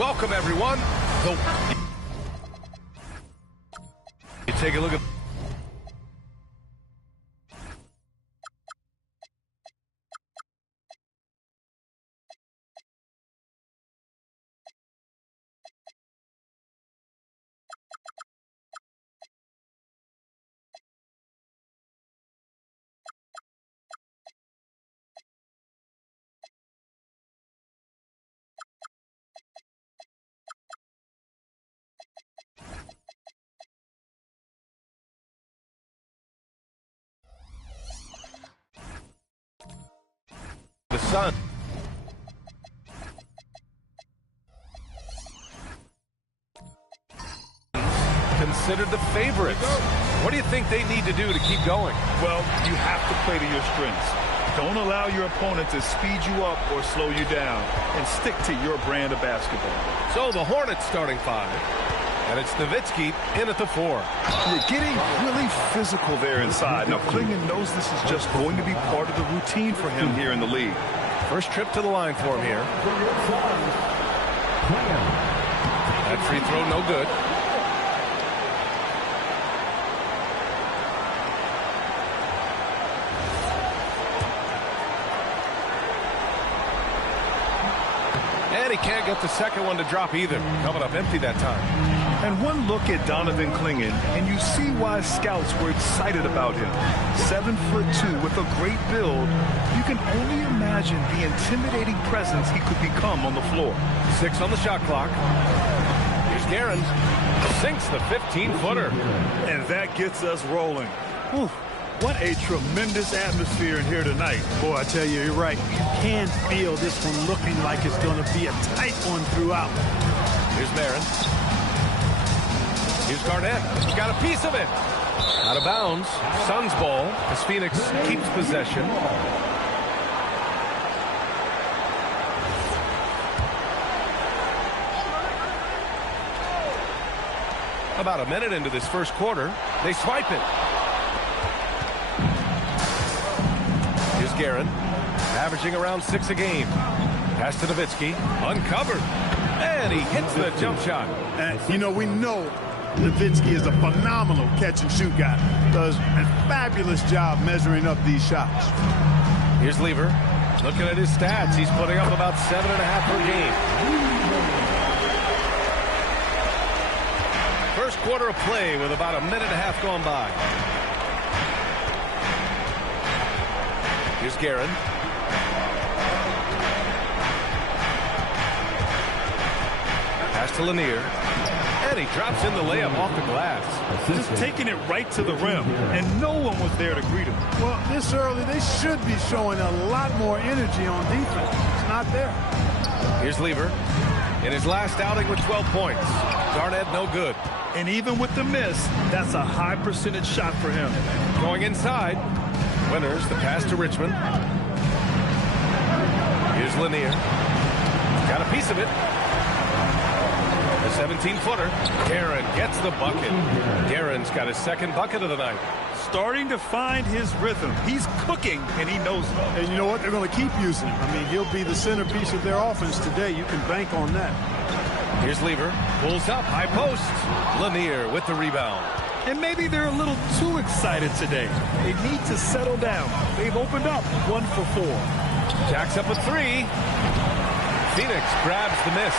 Welcome, everyone. You take a look at the Sun. Considered the favorites. What do you think they need to do to keep going? Well, you have to play to your strengths. Don't allow your opponent to speed you up or slow you down, and stick to your brand of basketball. So the Hornets starting 5, and it's Nowitzki in at the 4. You're getting really physical there inside. Now, Klingen knows this is just going to be part of the routine for him here in the league. First trip to the line for him here. That free throw no good. And he can't get the second one to drop either. Coming up empty that time. And one look at Donovan Klingen, and you see why scouts were excited about him. 7'2" with a great build. You can only imagine the intimidating presence he could become on the floor. 6 on the shot clock. Here's Guerin. Sinks the 15-footer. And that gets us rolling. Whew. What a tremendous atmosphere in here tonight. Boy, I tell you, you're right. You can feel this one looking like it's going to be a tight one throughout. Here's Barron. Here's Garnett. He got a piece of it. Out of bounds. Suns ball as Phoenix keeps possession. About a minute into this first quarter, they swipe it. Here's Guerin, averaging around 6 a game. Pass to Nowitzki, uncovered, and he hits the jump shot. And, you know, we know Nowitzki is a phenomenal catch-and-shoot guy. Does a fabulous job measuring up these shots. Here's Lever. Looking at his stats, he's putting up about 7.5 per game. First quarter of play with about a minute and a half gone by. Here's Guerin. Pass to Lanier. And he drops in the layup off the glass. Just taking it right to the rim, and no one was there to greet him. Well, this early, they should be showing a lot more energy on defense. It's not there. Here's Lever. In his last outing with 12 points. Garnett no good. And even with the miss, that's a high percentage shot for him. Going inside. Winners, the pass to Richmond. Here's Lanier. Got a piece of it. The 17-footer. Guerin gets the bucket. Guerin's got his second bucket of the night. Starting to find his rhythm. He's cooking, and he knows it. And you know what? They're going to keep using him. I mean, he'll be the centerpiece of their offense today. You can bank on that. Here's Lever. Pulls up. High post. Lanier with the rebound. And maybe they're a little too excited today. They need to settle down. They've opened up 1 for 4. Jacks up a 3. Phoenix grabs the miss.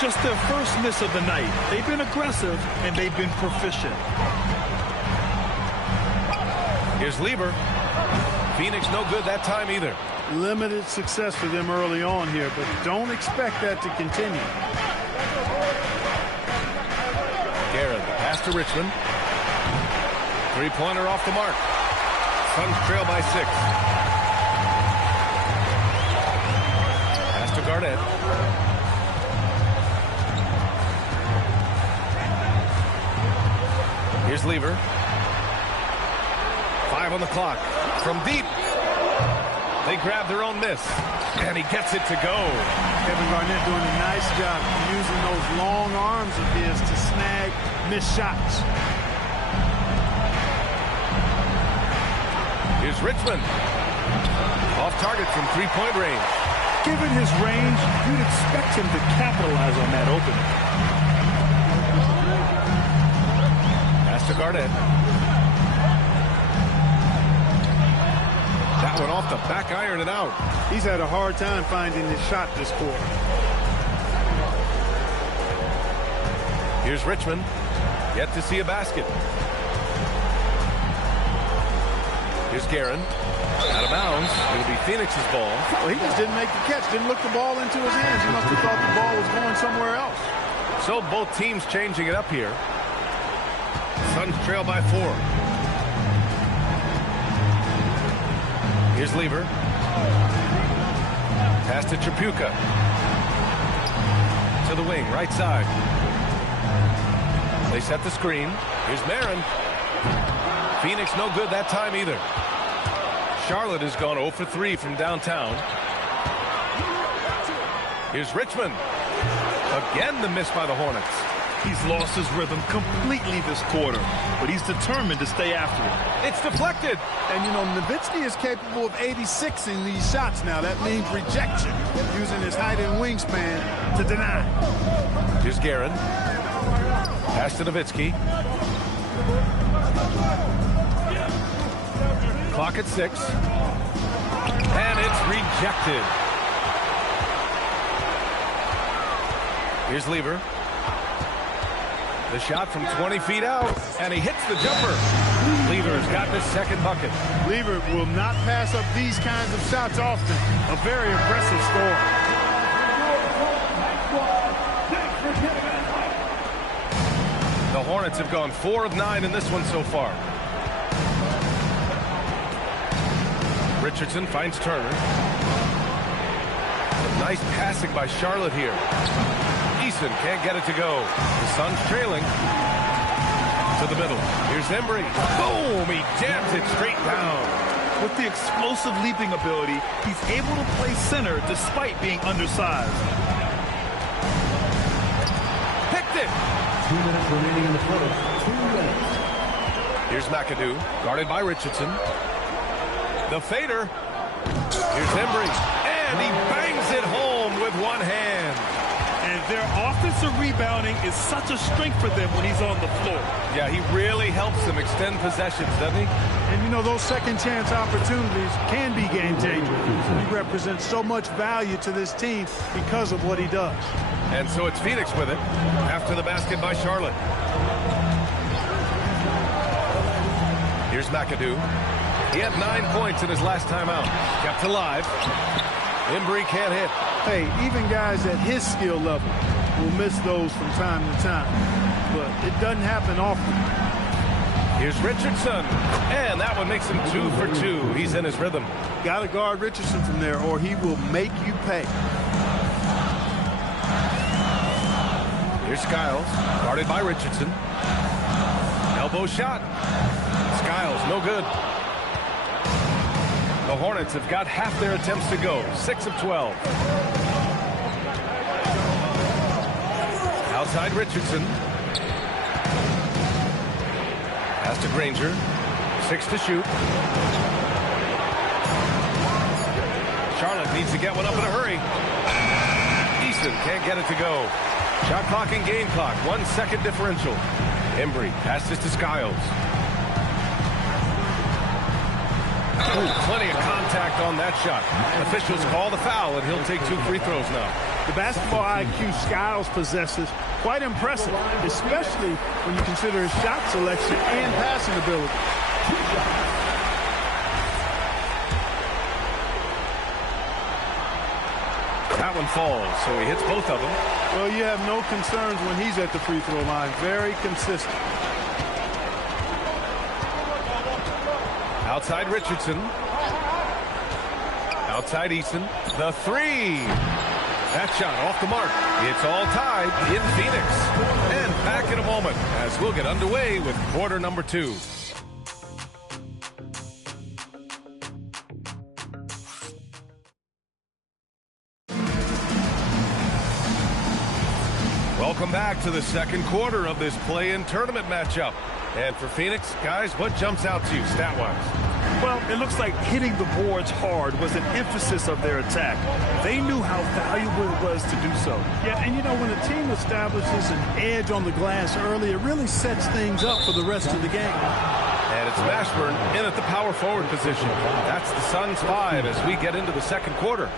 Just their first miss of the night. They've been aggressive, and they've been proficient. Here's Lever. Phoenix no good that time either. Limited success for them early on here, but don't expect that to continue. Guerin, pass to Richmond. Three-pointer off the mark. Suns trail by 6. Pass to Garnett. Here's Lever. 5 on the clock. From deep. They grab their own miss. And he gets it to go. Kevin Garnett doing a nice job using those long arms of his to snag missed shots. Here's Richmond. Off target from 3-point range. given his range, you'd expect him to capitalize on that opening. Pass to Garnett. That one off the back iron and out. He's had a hard time finding his shot this quarter. Here's Richmond. Yet to see a basket. Here's Guerin. Out of bounds. It'll be Phoenix's ball. Well, he just didn't make the catch. Didn't look the ball into his hands. He must have thought the ball was going somewhere else. So both teams changing it up here. Suns trail by 4. Here's Lever. Pass to Tripucka. To the wing, right side. They set the screen. Here's Marin. Phoenix no good that time either. Charlotte has gone 0 for 3 from downtown. Here's Richmond. Again the miss by the Hornets. He's lost his rhythm completely this quarter, but he's determined to stay after it. It's deflected. And, you know, Nowitzki is capable of 86ing these shots now. That means rejection, using his height and wingspan to deny. Here's Guerin. Pass to Nowitzki. Clock at 6. And it's rejected. Here's Lever. The shot from 20 feet out, and he hits the jumper. Lever has gotten his second bucket. Lever will not pass up these kinds of shots often. A very impressive score. The Hornets have gone 4 of 9 in this one so far. Richardson finds Turner. Nice passing by Charlotte here. Eason can't get it to go. The Suns trailing. To the middle. Here's Embry. Boom! He jams it straight down. With the explosive leaping ability, he's able to play center despite being undersized. Picked it! 2 minutes remaining in the quarter. 2 minutes. Here's McAdoo, guarded by Richardson. The fader. Here's Embry. And he bangs it home with one hand. And their offensive rebounding is such a strength for them when he's on the floor. Yeah, he really helps them extend possessions, doesn't he? And, you know, those second chance opportunities can be game changers. He represents so much value to this team because of what he does. And so it's Phoenix with it after the basket by Charlotte. Here's McAdoo. He had 9 points in his last time out. Kept alive. Embry can't hit. Hey, even guys at his skill level will miss those from time to time. But it doesn't happen often. Here's Richardson. And that one makes him 2 for 2. He's in his rhythm. Got to guard Richardson from there or he will make you pay. Here's Skiles, guarded by Richardson. Elbow shot. Skiles, no good. The Hornets have got half their attempts to go. 6 of 12. Outside Richardson. Pass to Granger. 6 to shoot. Charlotte needs to get one up in a hurry. Easton can't get it to go. Shot clock and game clock. 1 second differential. Embry passes to Skiles. Ooh, plenty of contact on that shot. Officials call the foul, and he'll take 2 free throws now. The basketball IQ Skiles possesses, quite impressive, especially when you consider his shot selection and passing ability. That one falls, so he hits both of them. Well, you have no concerns when he's at the free throw line. Very consistent. Outside Richardson. Outside Eason. The 3. That shot off the mark. It's all tied in Phoenix. And back in a moment as we'll get underway with quarter number 2. Welcome back to the second quarter of this play-in tournament matchup. And for Phoenix, guys, what jumps out to you stat-wise? Well, it looks like hitting the boards hard was an emphasis of their attack. They knew how valuable it was to do so. Yeah, and you know, when a team establishes an edge on the glass early, it really sets things up for the rest of the game. And it's Mashburn in at the power forward position. That's the Suns 5 as we get into the second quarter.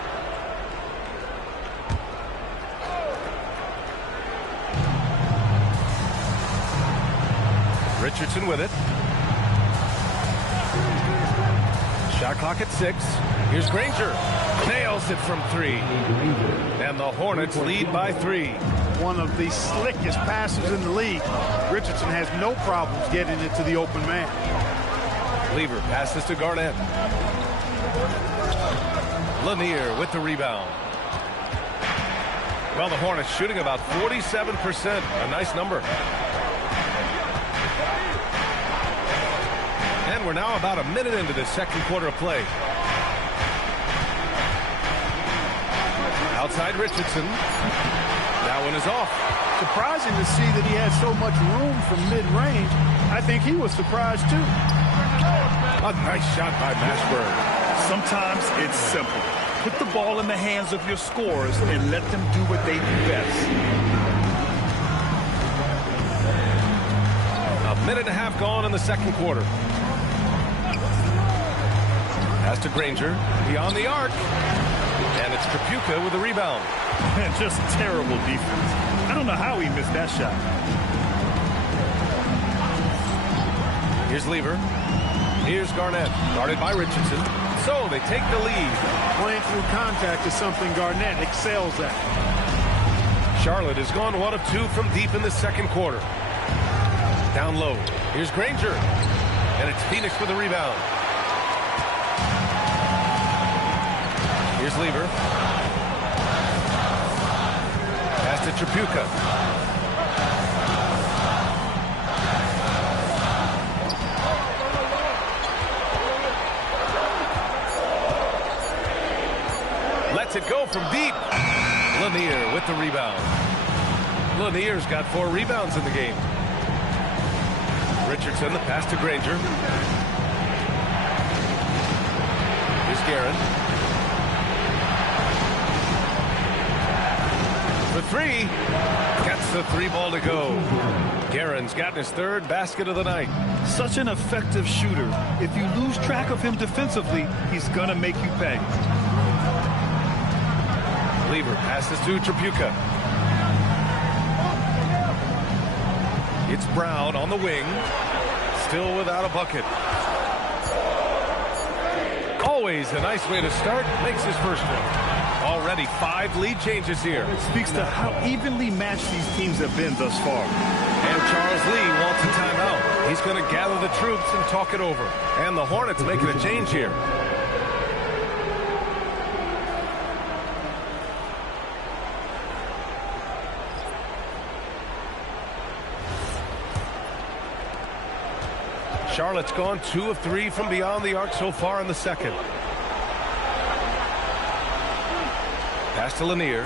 Richardson with it. Shot clock at 6. Here's Granger. Nails it from 3. And the Hornets lead by 3. One of the slickest passes in the league. Richardson has no problems getting it to the open man. Lever passes to Garnett. Lanier with the rebound. Well, the Hornets shooting about 47%. A nice number. And we're now about a minute into the second quarter of play. Outside Richardson. That one is off. Surprising to see that he had so much room from mid-range. I think he was surprised too. A nice shot by Mashburn. Sometimes it's simple. Put the ball in the hands of your scorers and let them do what they do best. A minute and a half gone in the second quarter. Pass to Granger. Beyond the arc. And it's Tripucka with the rebound. Just terrible defense. I don't know how he missed that shot. Here's Lever. Here's Garnett. Guarded by Richardson. So they take the lead. Playing through contact is something Garnett excels at. Charlotte has gone 1 of 2 from deep in the second quarter. Down low. Here's Granger. And it's Phoenix with the rebound. Here's Lever. Pass to Tripucka. Lets it go from deep. Lanier with the rebound. Lanier's got 4 rebounds in the game. Richardson, the pass to Granger. Here's Guerin. For 3. Gets the 3 ball to go. Guerin's gotten his 3rd basket of the night. Such an effective shooter. If you lose track of him defensively, he's going to make you pay. Lever passes to Tripucka. It's Brown on the wing. Still without a bucket. Always a nice way to start. Makes his first one. Already 5 lead changes here. It speaks to how evenly matched these teams have been thus far. And Charles Lee wants a timeout. He's going to gather the troops and talk it over. And the Hornets making a change here. Charlotte's gone 2 of 3 from beyond the arc so far in the second. Pass to Lanier.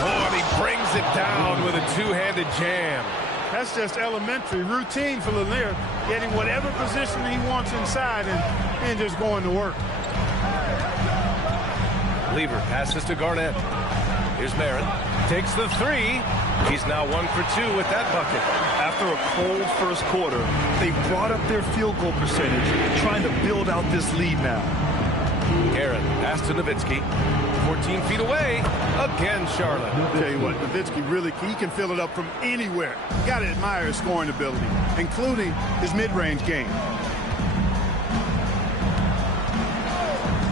Oh, and he brings it down with a 2-handed jam. That's just elementary routine for Lanier, getting whatever position he wants inside and just going to work. Lever passes to Garnett. Here's Marin. Takes the 3. He's now 1 for 2 with that bucket. After a cold first quarter, they brought up their field goal percentage, trying to build out this lead now. Guerin pass to Nowitzki. 14 feet away. Again, Charlotte. I'll tell you what, Nowitzki really, he can fill it up from anywhere. You got to admire his scoring ability, including his mid-range game.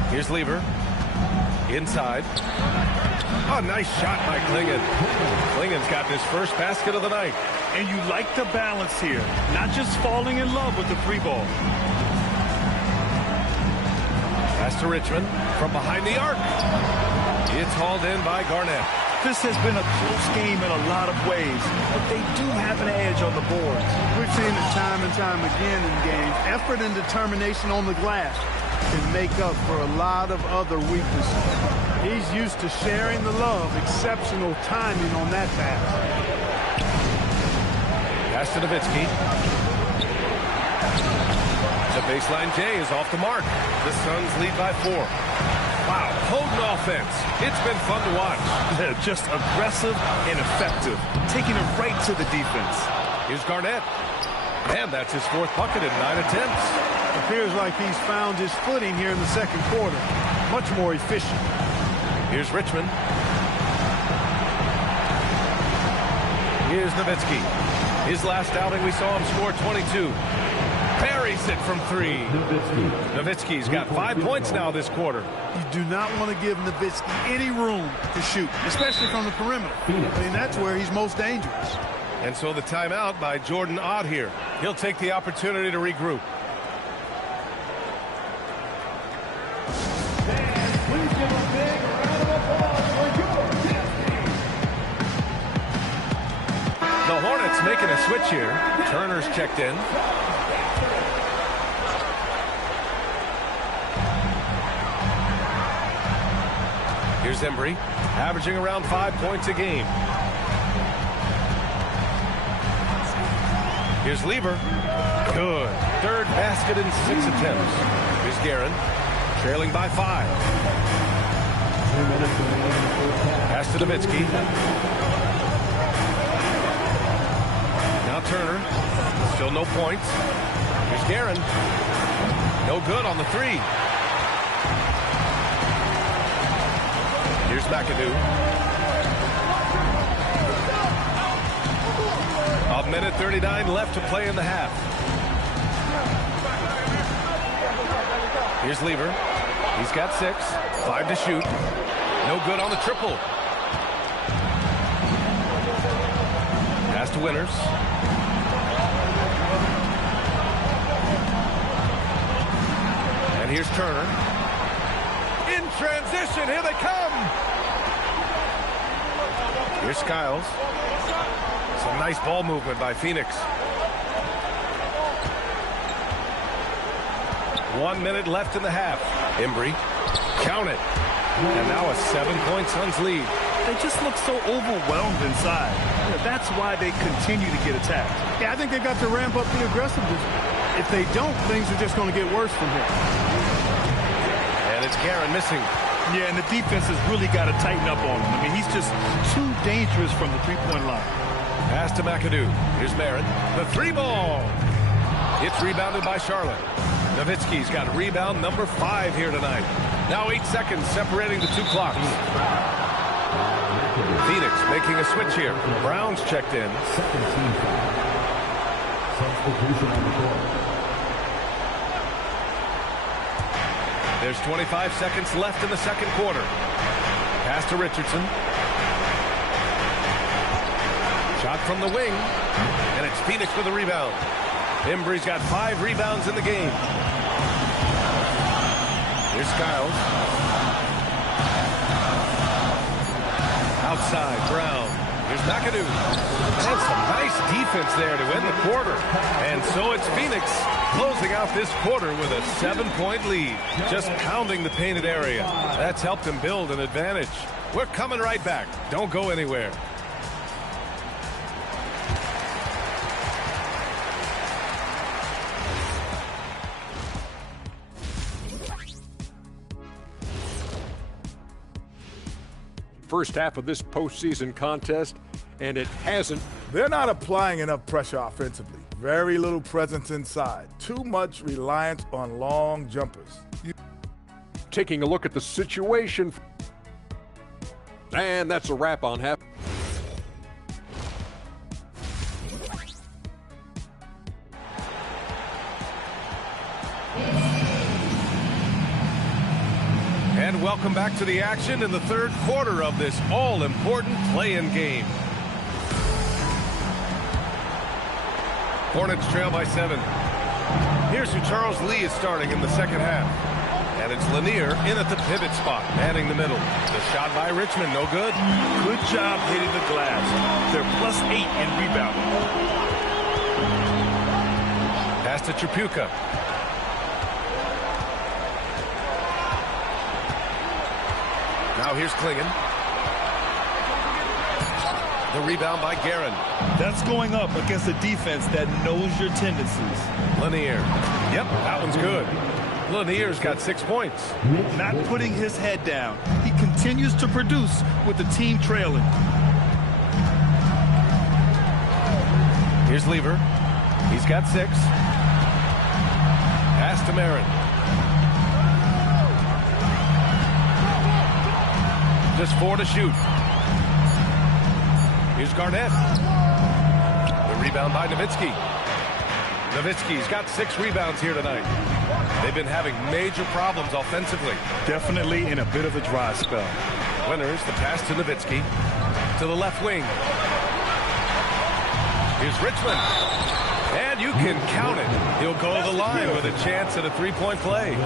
Here's Lever. Inside. Oh, nice shot by Klingon. Klingon's got his first basket of the night. And you like the balance here, not just falling in love with the 3 ball. Pass to Richmond from behind the arc. It's hauled in by Garnett. This has been a close game in a lot of ways, but they do have an edge on the boards. We've seen it time and time again in games. Effort and determination on the glass can make up for a lot of other weaknesses. He's used to sharing the love. Exceptional timing on that pass. Pass to Nowitzki. The baseline J is off the mark. The Suns lead by 4. Wow, potent offense. It's been fun to watch. Just aggressive and effective, taking it right to the defense. Here's Garnett. And that's his 4th bucket in 9 attempts. Appears like he's found his footing here in the second quarter. Much more efficient. Here's Richmond. Here's Nowitzki. His last outing, we saw him score 22. Buries it from 3. Nowitzki's got 5 points now this quarter. You do not want to give Nowitzki any room to shoot, especially from the perimeter. I mean, that's where he's most dangerous. And so the timeout by Jordan Ott here. He'll take the opportunity to regroup. Please give a big round of applause for your Destiny. The Hornets making a switch here. Turner's checked in. Here's Embry, averaging around 5 points a game. Here's Lever. Good. 3rd basket in 6 attempts. Here's Guerin, trailing by 5. 2 minutes remaining in the first half. Pass to Nowitzki. Now Turner. Still no points. Here's Guerin. No good on the 3. Here's McAdoo. A minute 39 left to play in the half. Here's Lever. He's got 6. 5 to shoot. No good on the triple. Pass to Winters. And here's Turner. In transition, here they come. Here's Skiles. Some nice ball movement by Phoenix. 1 minute left in the half. Embry, count it. And now a 7-point Suns lead. They just look so overwhelmed inside. That's why they continue to get attacked. Yeah, I think they've got to ramp up the aggressiveness. If they don't, things are just going to get worse from here. And it's Guerin missing. Yeah, and the defense has really got to tighten up on him. I mean, he's just too dangerous from the three-point line. Pass to McAdoo. Here's Marin. The 3 ball. It's rebounded by Charlotte. Nowitzki's got rebound number 5 here tonight. Now 8 seconds separating the 2 clocks. Phoenix making a switch here. Brown's checked in. Second team foul. Substitution on the court. There's 25 seconds left in the second quarter. Pass to Richardson. Shot from the wing. And it's Phoenix with a rebound. Embry's got 5 rebounds in the game. Here's Skiles. Outside, Brown. Here's McAdoo. And some nice defense there to end the quarter. And so it's Phoenix closing out this quarter with a 7-point lead. Just pounding the painted area. That's helped them build an advantage. We're coming right back. Don't go anywhere. First half of this postseason contest, and it hasn't. They're not applying enough pressure offensively. Very little presence inside. Too much reliance on long jumpers. Taking a look at the situation. And that's a wrap on half. And welcome back to the action in the third quarter of this all-important play-in game. Hornets trail by 7. Here's who Charles Lee is starting in the second half. And it's Lanier in at the pivot spot, manning the middle. The shot by Richmond, no good. Good job hitting the glass. They're +8 in rebounding. Pass to Tripucka. Now here's Klingon. The rebound by Guerin. That's going up against a defense that knows your tendencies. Lanier. Yep, that one's good. Lanier's got 6 points. Not putting his head down. He continues to produce with the team trailing. Here's Lever. He's got 6. Pass to Marin. Just 4 to shoot. Here's Garnett. The rebound by Nowitzki. Nowitzki's got 6 rebounds here tonight. They've been having major problems offensively. Definitely in a bit of a dry spell. Winners, the pass to Nowitzki. To the left wing. Here's Richmond. And you can count it. He'll go to the line with a chance at a 3-point play.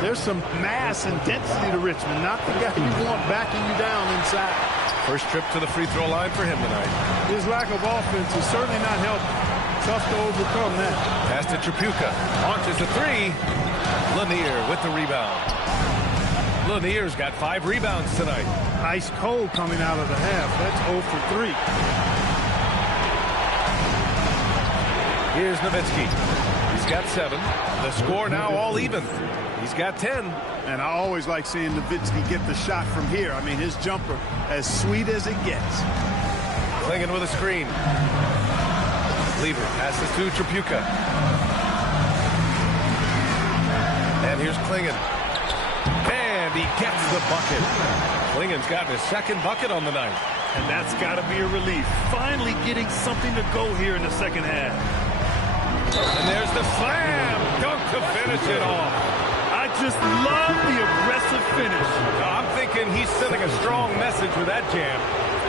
There's some mass and density to Richmond. Not the guy you want backing you down inside. First trip to the free throw line for him tonight. His lack of offense is certainly not helping. Tough to overcome that. Pass to Tripucka. Launches a 3. Lanier with the rebound. Lanier's got 5 rebounds tonight. Ice cold coming out of the half. That's 0 for 3. Here's Nowitzki. He's got 7. The score now all even. He's got 10. And I always like seeing Nowitzki get the shot from here. I mean, his jumper, as sweet as it gets. Klingon with a screen. Lever passes to Tripucka. And here's Klingon. And he gets the bucket. Klingon's gotten his 2nd bucket on the night. And that's got to be a relief. Finally getting something to go here in the second half. And there's the slam dunk to finish it off. I just love the aggressive finish. I'm thinking he's sending a strong message with that jam.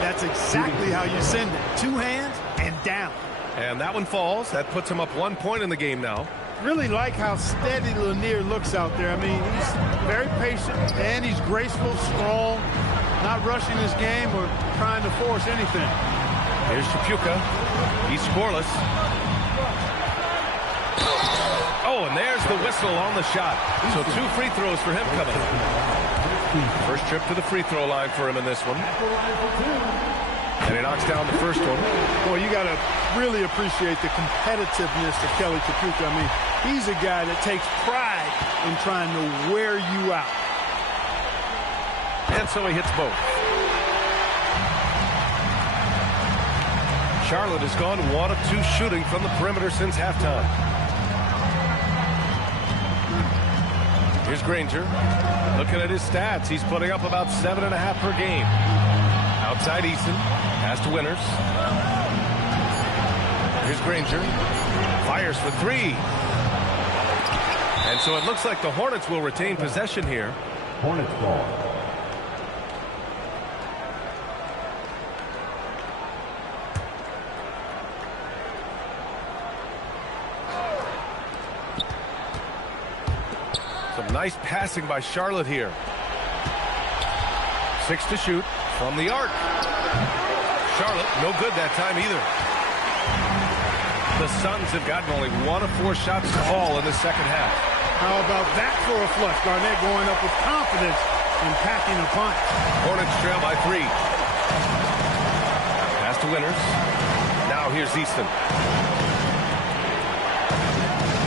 That's exactly how you send it. 2 hands and down. And that one falls. That puts him up 1 point in the game now. Really like how steady Lanier looks out there. I mean, he's very patient and he's graceful, strong, not rushing his game or trying to force anything. Here's Tripucka. He's scoreless. Oh, and there's the whistle on the shot. So 2 free throws for him coming up. First trip to the free throw line for him in this one. And he knocks down the first one. Boy, you got to really appreciate the competitiveness of Kelly Tripucka. I mean, he's a guy that takes pride in trying to wear you out. And so he hits both. Charlotte has gone 1 of 2 shooting from the perimeter since halftime. Here's Granger. Looking at his stats, he's putting up about 7.5 per game. Outside Easton. Pass to Winners. Here's Granger. Fires for 3. And so it looks like the Hornets will retain possession here. Hornets ball. Some nice passing by Charlotte here. 6 to shoot from the arc. Charlotte, no good that time either. The Suns have gotten only 1 of 4 shots to fall in the second half. How about that for a flush? Garnett going up with confidence and packing a punch. Hornets trail by 3. Pass to Winners. Now here's Easton.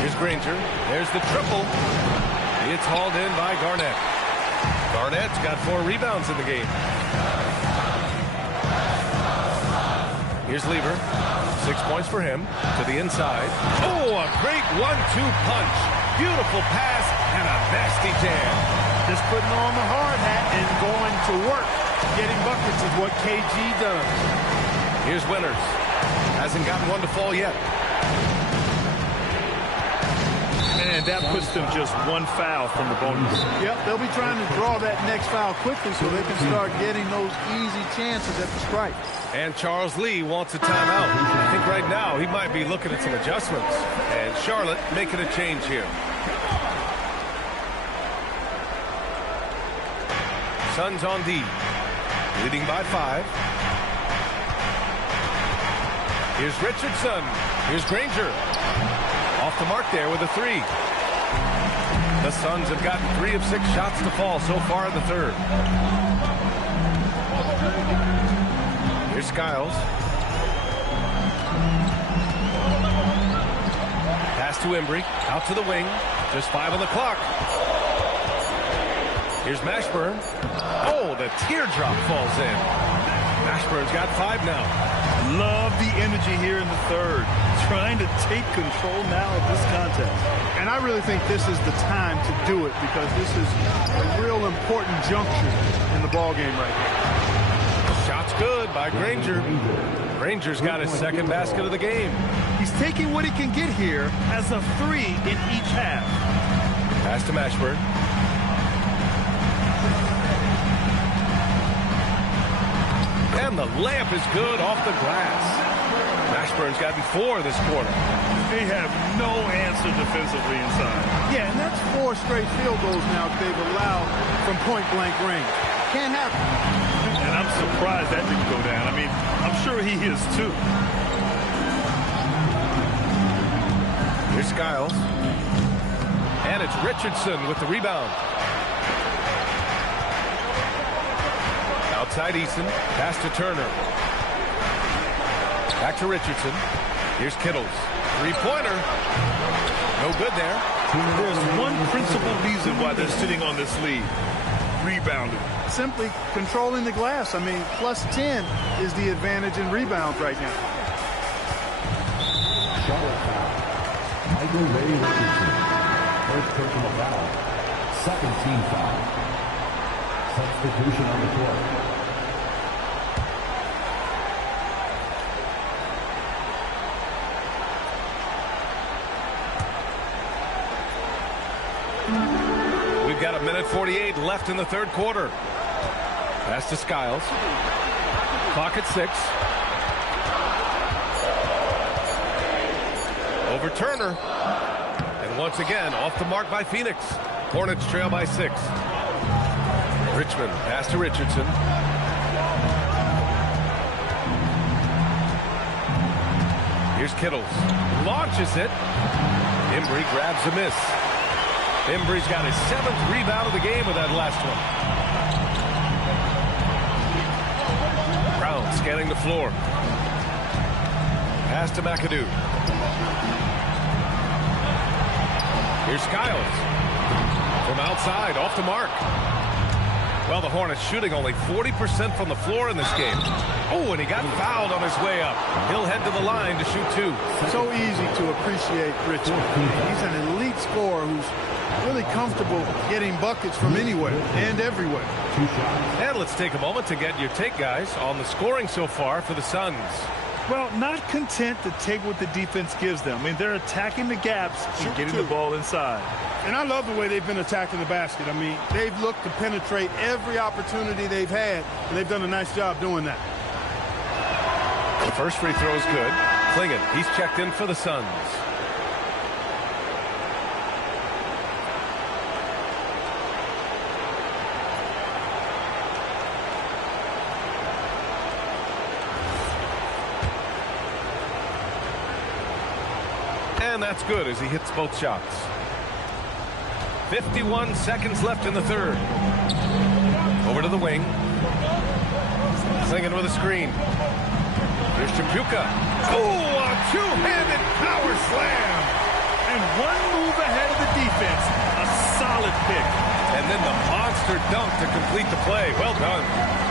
Here's Granger. There's the triple. It's hauled in by Garnett. Garnett's got 4 rebounds in the game. Here's Lever. 6 points for him. To the inside. Oh, a great 1-2 punch. Beautiful pass and a nasty jam. Just putting on the hard hat and going to work. Getting buckets is what KG does. Here's Winners. Hasn't gotten one to fall yet. And that puts them just 1 foul from the bonus. Yep, they'll be trying to draw that next foul quickly so they can start getting those easy chances at the strike. And Charles Lee wants a timeout. I think right now he might be looking at some adjustments. And Charlotte making a change here. Suns on D. Leading by 5. Here's Richardson. Here's Granger. Off the mark there with a 3. The Suns have gotten 3 of 6 shots to fall so far in the third. Here's Here's Skiles. Pass to Embry. Out to the wing. Just 5 on the clock. Here's Mashburn. Oh, the teardrop falls in. Mashburn's got 5 now. Love the energy here in the third. Trying to take control now of this contest. And I really think this is the time to do it because this is a real important juncture in the ball game right now. Shot's good by Granger. Granger's got his second basket of the game. He's taking what he can get here as a 3 in each half. Pass to Mashburn. And the layup is good off the glass. Mashburn's gotten 4 this quarter. They have no answer defensively inside. Yeah, and that's 4 straight field goals now they've allowed from point-blank range. Can't happen. And I'm surprised that didn't go down. I mean, I'm sure he is too. Here's Skiles. And it's Richardson with the rebound. Outside Eason. Pass to Turner. Back to Richardson. Here's Kittles. Three-pointer. No good there. There's one principal reason why they're sitting on this lead. Rebounding. Simply controlling the glass. I mean, plus 10 is the advantage in rebounds right now. Shot foul. Michael Ray Richardson. First personal foul. Second team foul. Substitution on the court. We've got 1:48 left in the third quarter. Pass to Skiles. Clock at 6. Over Turner. And once again, off the mark by Phoenix. Hornets trail by 6. Richmond, pass to Richardson. Here's Kittles. Launches it. Embry grabs a miss. Embry's got his 7th rebound of the game with that last one. Brown scanning the floor. Pass to McAdoo. Here's Skiles. From outside, off the mark. Well, the Hornets shooting only 40% from the floor in this game. Oh, and he got fouled on his way up. He'll head to the line to shoot 2. So easy to appreciate Richmond. He's an elite scorer who's really comfortable getting buckets from anywhere and everywhere. And let's take a moment to get your take, guys, on the scoring so far for the Suns. Well, not content to take what the defense gives them. I mean, they're attacking the gaps and getting the ball inside. And I love the way they've been attacking the basket. I mean, they've looked to penetrate every opportunity they've had, and they've done a nice job doing that. The first free throw is good. Klingon, he's checked in for the Suns. And that's good as he hits both shots. 51 seconds left in the third. Over to the wing. Klingon with a screen. Here's Chapuka. Oh, a two-handed power slam. And one move ahead of the defense. A solid pick. And then the monster dunk to complete the play. Well done.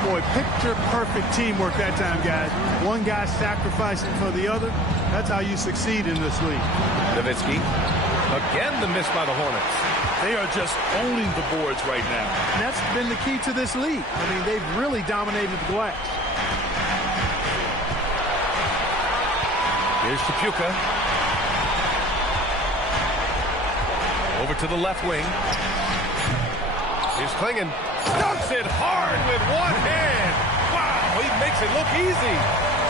Boy, picture-perfect teamwork that time, guys. One guy sacrificing for the other. That's how you succeed in this league. Nowitzki. Again, the miss by the Hornets. They are just owning the boards right now. And that's been the key to this league. I mean, they've really dominated the glass. Here's Chapuka. Over to the left wing. Here's Klingon. Dunks it hard with one hand. Wow, he makes it look easy.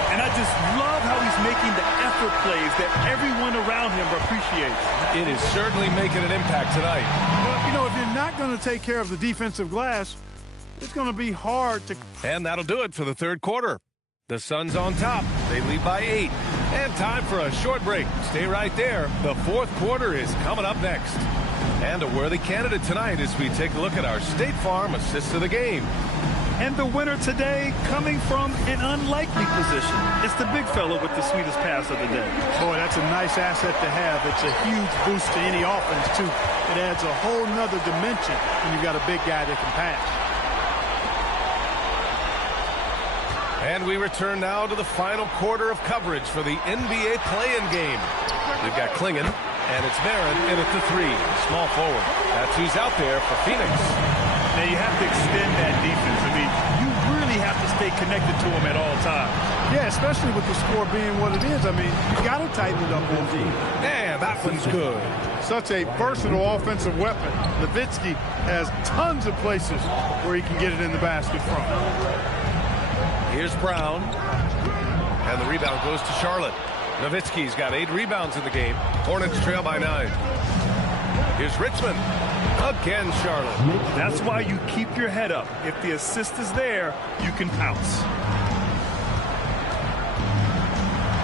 And I just love how he's making the effort plays that everyone around him appreciates. It is certainly making an impact tonight. Well, you know, if you're not going to take care of the defensive glass, it's going to be hard to... And that'll do it for the third quarter. The Suns on top. They lead by 8. And time for a short break. Stay right there. The fourth quarter is coming up next. And a worthy candidate tonight as we take a look at our State Farm assists of the game. And the winner today coming from an unlikely position. It's the big fella with the sweetest pass of the day. Boy, that's a nice asset to have. It's a huge boost to any offense, too. It adds a whole nother dimension when you've got a big guy that can pass. And we return now to the final quarter of coverage for the NBA play-in game. We've got Klingon, and it's Barron in at the 3, small forward. That's who's out there for Phoenix. Now, you have to extend that defense. I mean, you really have to stay connected to him at all times. Yeah, especially with the score being what it is. I mean, you got to tighten it up on D. And that one's good. Such a versatile offensive weapon. Nowitzki has tons of places where he can get it in the basket from. Here's Brown. And the rebound goes to Charlotte. Nowitzki's got 8 rebounds in the game. Hornets trail by 9. Here's Richmond. Again, Charlotte. That's why you keep your head up. If the assist is there, you can pounce.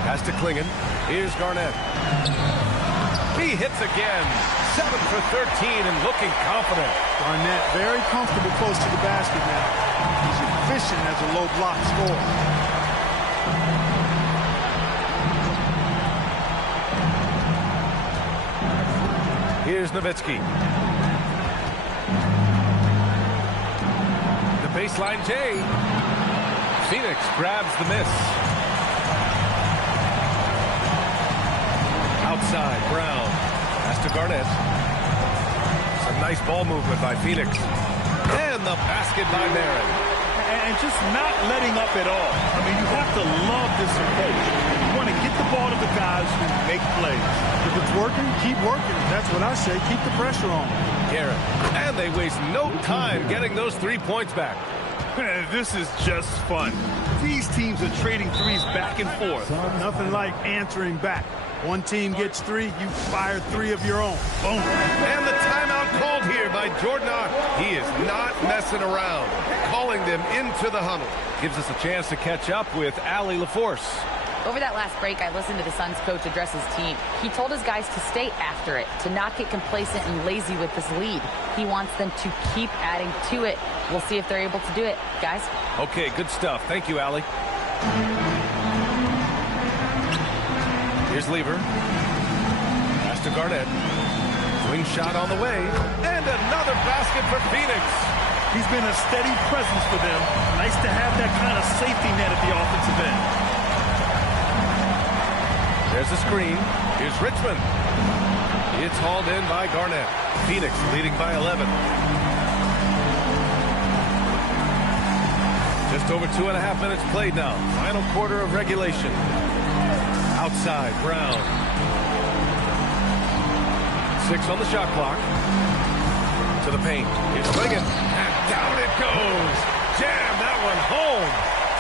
Pass to Klingon. Here's Garnett. He hits again. 7 for 13 and looking confident. Garnett very comfortable close to the basket now. He's efficient as a low block scorer. Here's Nowitzki. The baseline J. Phoenix grabs the miss. Outside, Brown. Pass to Garnett. Some nice ball movement by Phoenix. And the basket by Barron. And just not letting up at all. I mean, you have to love this approach. You want to get the ball to the guys who make plays. If it's working, keep working. That's what I say. Keep the pressure on. Garrett. And they waste no time getting those 3 points back. This is just fun. These teams are trading threes back and forth. Nothing like answering back. One team gets 3, you fire 3 of your own. Boom. And the timeout called here by Jordan Ott. He is not messing around. Calling them into the huddle. Gives us a chance to catch up with Allie LaForce. Over that last break, I listened to the Suns coach address his team. He told his guys to stay after it, to not get complacent and lazy with this lead. He wants them to keep adding to it. We'll see if they're able to do it, guys. Okay, good stuff. Thank you, Allie. Here's Lever. Pass to Garnett. Swing shot on the way. And another basket for Phoenix. He's been a steady presence for them. Nice to have that kind of safety net at the offensive end. There's a screen. Here's Richmond. It's hauled in by Garnett. Phoenix leading by 11. Just over 2.5 minutes played now. Final quarter of regulation. Outside, Brown. 6 on the shot clock. To the paint. Here's Klingon. And down it goes. Jam that one home.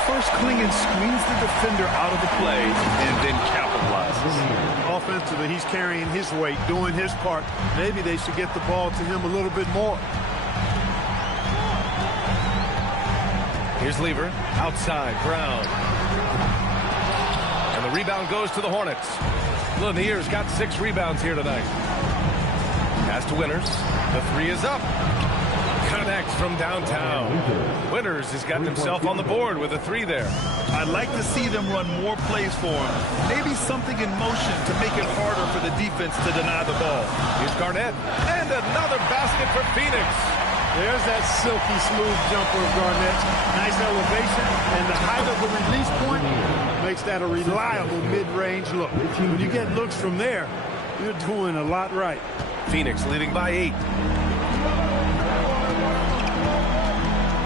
First, Klingon screens the defender out of the play and then capitalizes. Offensively, he's carrying his weight, doing his part. Maybe they should get the ball to him a little bit more. Here's Lever. Outside, Brown. And the rebound goes to the Hornets. Lanier's got 6 rebounds here tonight. Pass to Winters. The 3 is up. Connects from downtown. Winters has got himself on the board with a 3 there. I'd like to see them run more plays for him. Maybe something in motion to make it harder for the defense to deny the ball. Here's Garnett. And another basket for Phoenix. There's that silky smooth jumper of Garnett's. Nice elevation, and the height of the release point makes that a reliable mid-range look. When you get looks from there, you're doing a lot right. Phoenix leading by 8.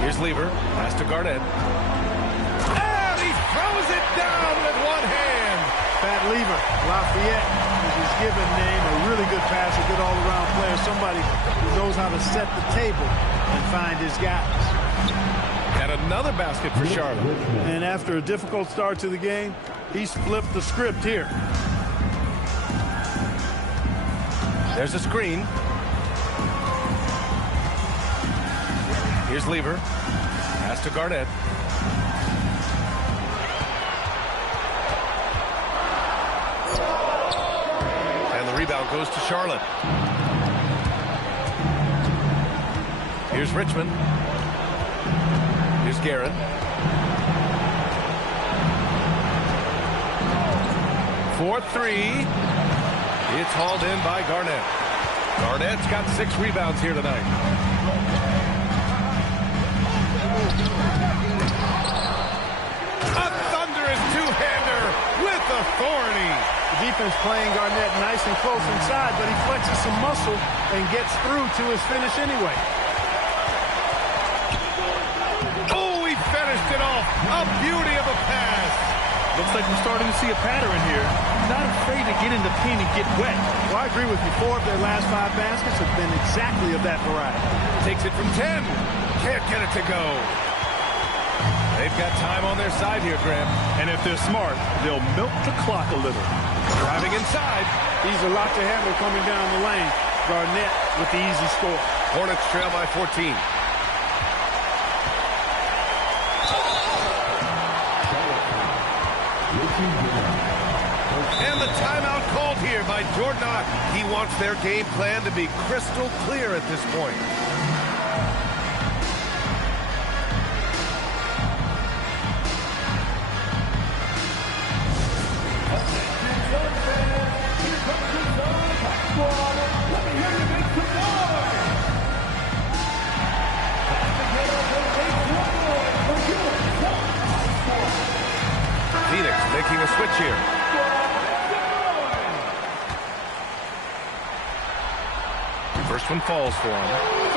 Here's Lever. Pass to Garnett. And he throws it down with one hand. Pat Lever, Lafayette, is his given name. A really good passer, good all-around player. Somebody who knows how to set the table and find his guys. And another basket for Charlotte. And after a difficult start to the game, he's flipped the script here. There's a screen. Here's Lever. Pass to Garnett. And the rebound goes to Charlotte. Here's Richmond. Here's Guerin. For three. It's hauled in by Garnett. Garnett's got 6 rebounds here tonight. A thunderous two-hander with authority. The defense playing Garnett nice and close inside, but he flexes some muscle and gets through to his finish anyway. Oh, he finished it off. A beauty of a pass. Looks like we're starting to see a pattern here. Not afraid to get in the paint and get wet. Well, I agree with you. 4 of their last 5 baskets have been exactly of that variety. Takes it from 10. Can't get it to go. They've got time on their side here, Graham. And if they're smart, they'll milk the clock a little. Driving inside. He's a lot to handle coming down the lane. Garnett with the easy score. Hornets trail by 14. And the timeout called here by Jordan Ott. He wants their game plan to be crystal clear at this point. Phoenix making a switch here. First one falls for him.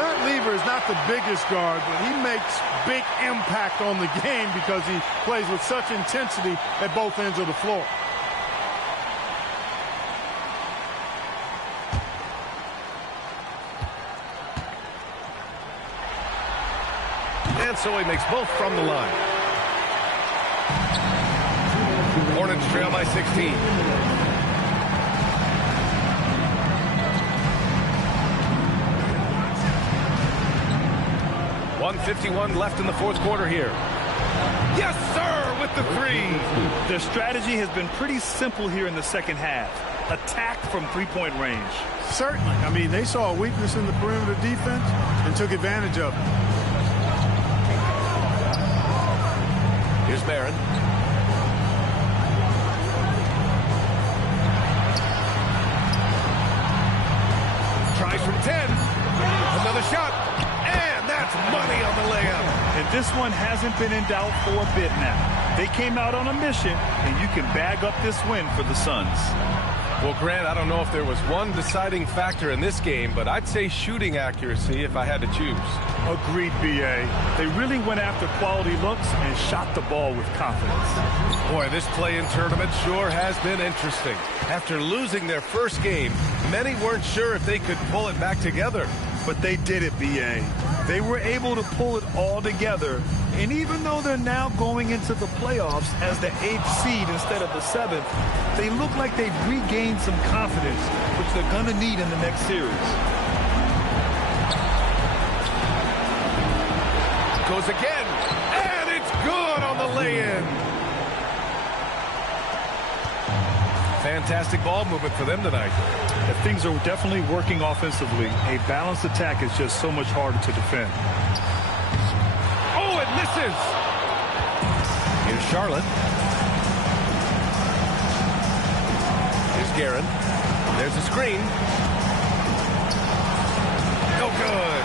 That Lever is not the biggest guard, but he makes big impact on the game because he plays with such intensity at both ends of the floor. And so he makes both from the line. Hornets trail by 16. 1:51 left in the fourth quarter here. Yes, sir, with the three. Their strategy has been pretty simple here in the second half. Attack from three-point range. Certainly. I mean, they saw a weakness in the perimeter defense and took advantage of it. Here's Barron. Tries from 10. Another shot. And that's money on the layup. And this one hasn't been in doubt for a bit now. They came out on a mission, and you can bag up this win for the Suns. Well, Grant, I don't know if there was one deciding factor in this game, but I'd say shooting accuracy if I had to choose. Agreed, B.A. They really went after quality looks and shot the ball with confidence. Boy, this play-in tournament sure has been interesting. After losing their first game, many weren't sure if they could pull it back together. But they did it, B.A. They were able to pull it all together. And even though they're now going into the playoffs as the 8th seed instead of the 7th, they look like they've regained some confidence, which they're going to need in the next series. Goes again, and it's good on the lay-in. Fantastic ball movement for them tonight. If things are definitely working offensively, a balanced attack is just so much harder to defend. Oh, it misses. Here's Charlotte. Here's Guerin. There's a screen. No good.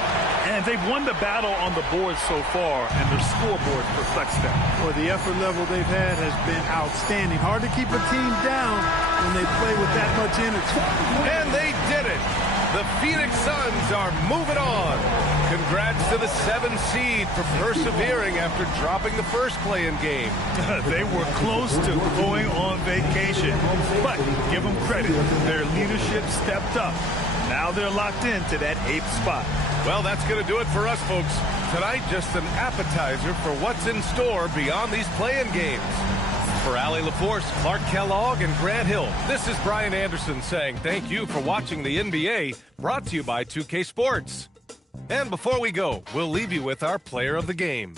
And they've won the battle on the board so far, and their scoreboard reflects that. Well, the effort level they've had has been outstanding. Hard to keep a team down when they play with that much energy. And they did it. The Phoenix Suns are moving on. Congrats to the 7th seed for persevering after dropping the first play-in game. They were close to going on vacation, but give them credit. Their leadership stepped up. Now they're locked into that 8th spot. Well, that's going to do it for us, folks. Tonight, just an appetizer for what's in store beyond these play-in games. For Allie LaForce, Clark Kellogg, and Grant Hill, this is Brian Anderson saying thank you for watching the NBA, brought to you by 2K Sports. And before we go, we'll leave you with our player of the game.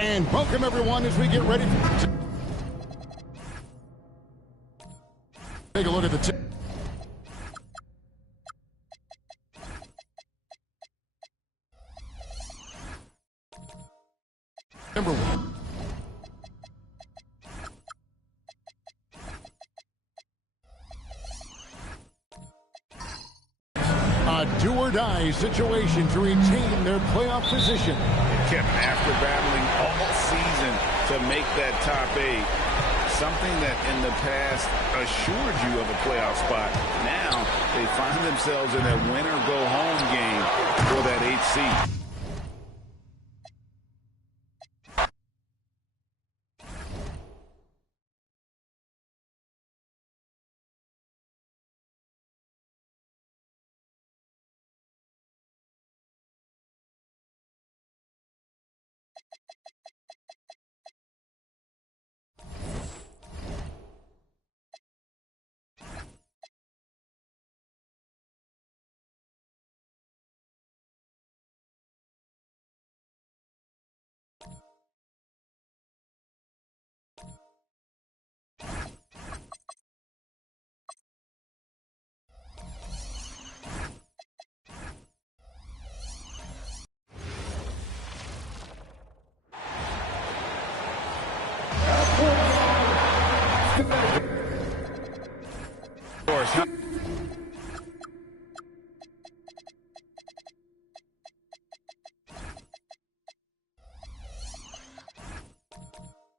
And welcome everyone as we get ready to take a look at the number one. A do-or-die situation to retain their playoff position. After battling all season to make that top 8, something that in the past assured you of a playoff spot, now they find themselves in a win-or-go-home game for that 8th seed.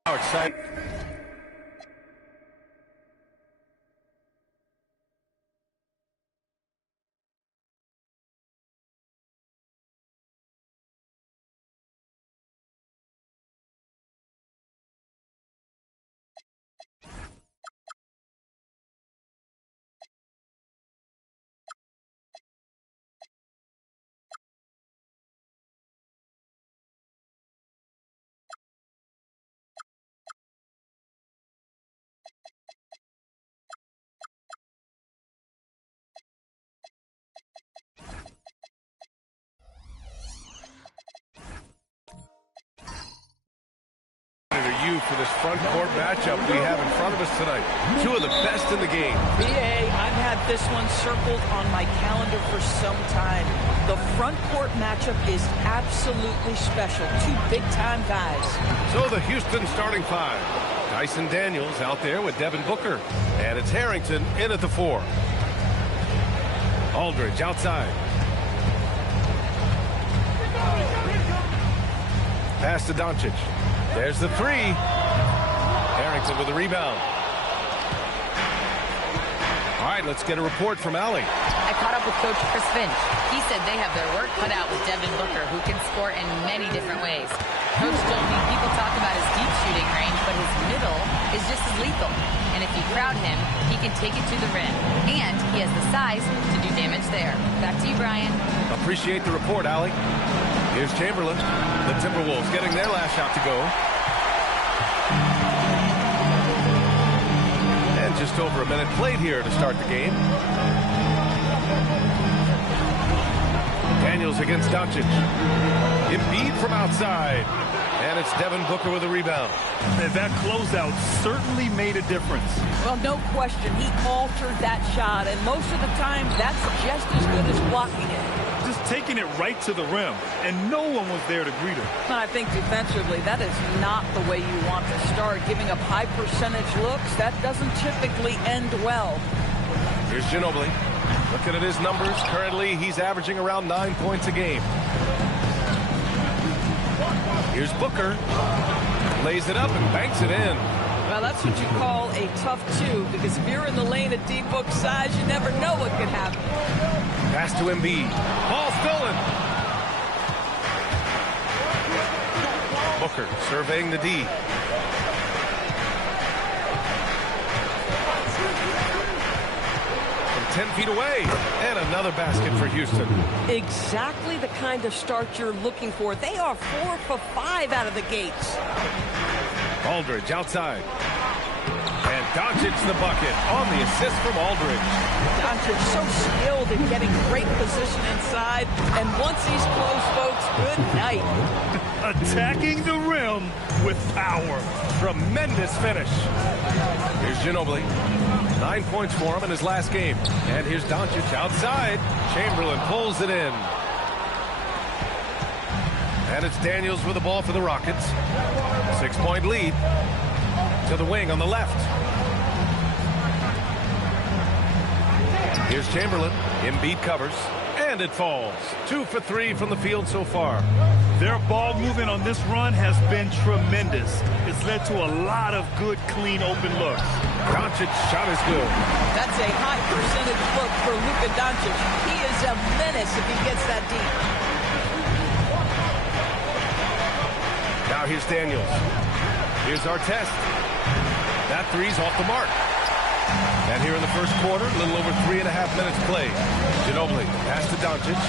How exciting. You for this front court matchup we have in front of us tonight. Two of the best in the game. BA, I've had this one circled on my calendar for some time. The front court matchup is absolutely special. Two big-time guys. So the Houston starting 5. Dyson Daniels out there with Devin Booker. And it's Harrington in at the 4. Aldridge outside. Pass to Doncic. There's the 3. Harrington with the rebound. All right, let's get a report from Allie. I caught up with Coach Chris Finch. He said they have their work cut out with Devin Booker, who can score in many different ways. Coach told me people talk about his deep shooting range, but his middle is just as lethal. And if you crowd him, he can take it to the rim. And he has the size to do damage there. Back to you, Brian. Appreciate the report, Allie. Here's Chamberlain. The Timberwolves getting their last shot to go. And just over a minute played here to start the game. Daniels against Doncic. Embiid from outside. And it's Devin Booker with a rebound. And that closeout certainly made a difference. Well, no question. He altered that shot, and most of the time, that's just as good as blocking it. Just taking it right to the rim, and no one was there to greet him. I think defensively, that is not the way you want to start. Giving up high percentage looks, that doesn't typically end well. Here's Ginobili. Looking at his numbers, currently he's averaging around 9 points a game. Here's Booker. Lays it up and banks it in. Well, that's what you call a tough 2, because if you're in the lane at D-Book's size, you never know what could happen. Pass to Embiid. Ball stolen. Booker surveying the D. From 10 feet away. And another basket for Houston. Exactly the kind of start you're looking for. They are 4 for 5 out of the gates. Aldridge outside. And Doncic the bucket on the assist from Aldridge. Doncic so skilled in getting great position inside. And once he's close, folks, good night. Attacking the rim with power. Tremendous finish. Here's Ginobili. 9 points for him in his last game. And here's Doncic outside. Chamberlain pulls it in. And it's Daniels with the ball for the Rockets. 6-point lead. To the wing on the left. Here's Chamberlain. Embiid covers. And it falls. 2 for 3 from the field so far. Their ball movement on this run has been tremendous. It's led to a lot of good, clean, open looks. Doncic's shot is good. That's a high percentage look for Luka Doncic. He is a menace if he gets that deep. Now here's Daniels. Here's Artest. That three's off the mark. And here in the first quarter, a little over 3.5 minutes played. Ginobili pass to Doncic.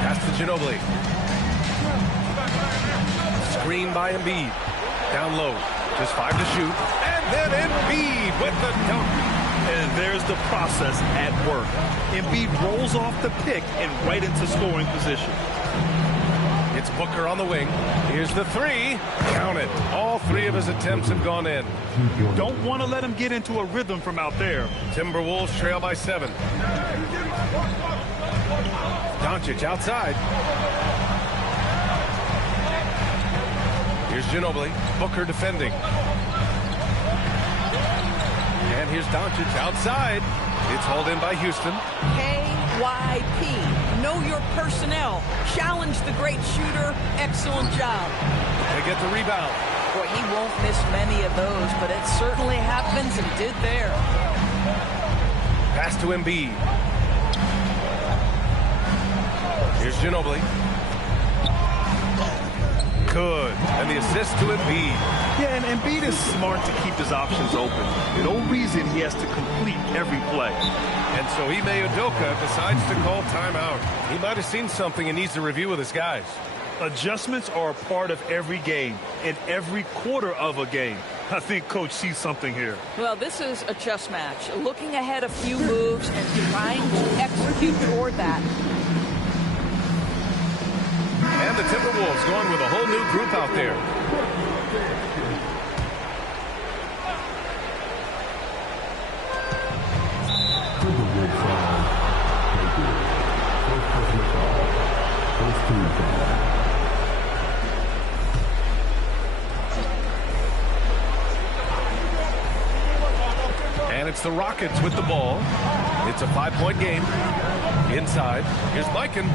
Pass to Ginobili. Screen by Embiid. Down low. Just 5 to shoot. And then Embiid with the dunk. And there's the process at work. Embiid rolls off the pick and right into scoring position. It's Booker on the wing. Here's the three. Count it. All 3 of his attempts have gone in. Don't want to let him get into a rhythm from out there. Timberwolves trail by 7. Doncic outside. Here's Ginobili. Booker defending. And here's Doncic outside. It's hauled in by Houston. KYP. Know your personnel. Challenge the great shooter. Excellent job. They get the rebound. Boy, he won't miss many of those, but it certainly happens and did there. Pass to Embiid. Here's Ginobili. Good. And the assist to Embiid. Yeah, and Embiid is smart to keep his options open. No reason he has to complete every play. And so Ime Udoka decides to call timeout. He might have seen something and needs to review with his guys. Adjustments are a part of every game and every quarter of a game. I think Coach sees something here. Well, this is a chess match. Looking ahead a few moves and trying to execute toward that. And the Timberwolves going with a whole new group out there. And it's the Rockets with the ball. It's a 5-point game. Inside. Here's Mikan.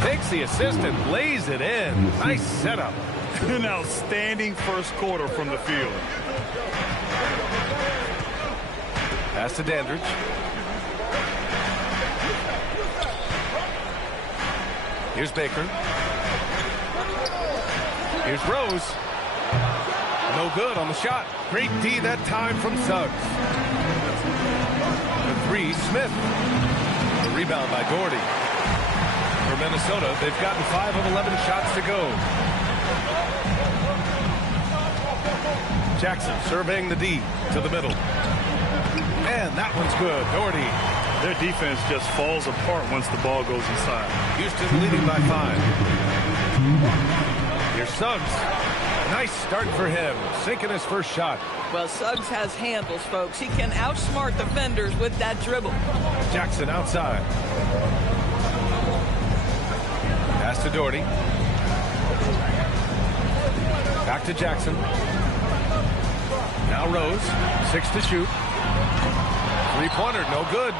Takes the assist and lays it in. Nice setup. An outstanding first quarter from the field. Pass to Dandridge. Here's Baker. Here's Rose. No good on the shot. Great D that time from Suggs. The 3, Smith. The rebound by Doherty. For Minnesota, they've gotten 5 of 11 shots to go. Jackson surveying the D to the middle. And that one's good. Doherty. Their defense just falls apart once the ball goes inside. Houston leading by 5. Here's Suggs. Nice start for him. Sinking his first shot. Well, Suggs has handles, folks. He can outsmart defenders with that dribble. Jackson outside. Pass to Doherty. Back to Jackson. Now Rose. 6 to shoot. 3-pointer, no good.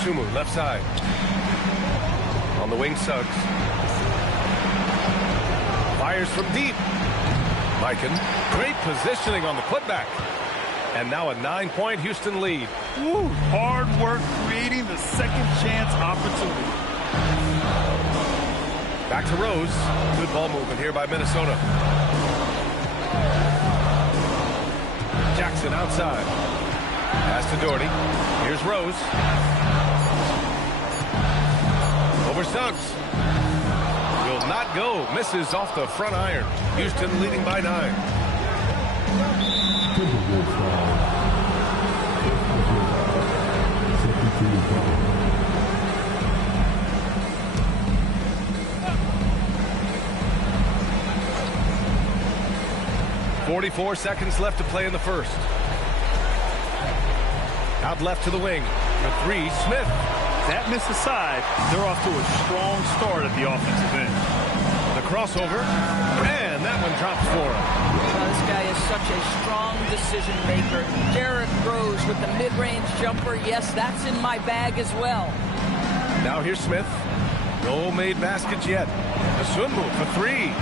Sumu, left side. On the wing, Suggs. Fires from deep. Mikan. Great positioning on the putback. And now a 9-point Houston lead. Woo, hard work creating the second chance opportunity. Back to Rose. Good ball movement here by Minnesota. Jackson outside. Pass to Doherty. Here's Rose. Over Suggs. Will not go. Misses off the front iron. Houston leading by 9. "44 seconds left to play in the first. Out left to the wing. For 3, Smith. That miss aside, they're off to a strong start at the offensive end. The crossover, and that one drops for him. Well, this guy is such a strong decision maker. Derrick Rose with the mid-range jumper. Yes, that's in my bag as well. Now here's Smith. No made baskets yet. A swim move for 3.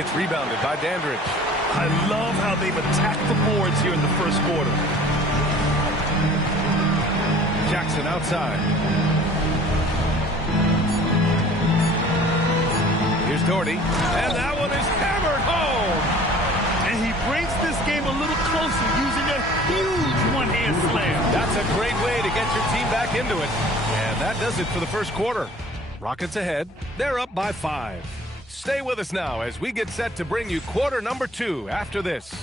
It's rebounded by Dandridge. I love how they've attacked the boards here in the first quarter. Jackson outside. Here's Doherty. And that one is hammered home. And he brings this game a little closer using a huge one-hand slam. That's a great way to get your team back into it. And that does it for the first quarter. Rockets ahead. They're up by 5. Stay with us now as we get set to bring you quarter number 2 after this.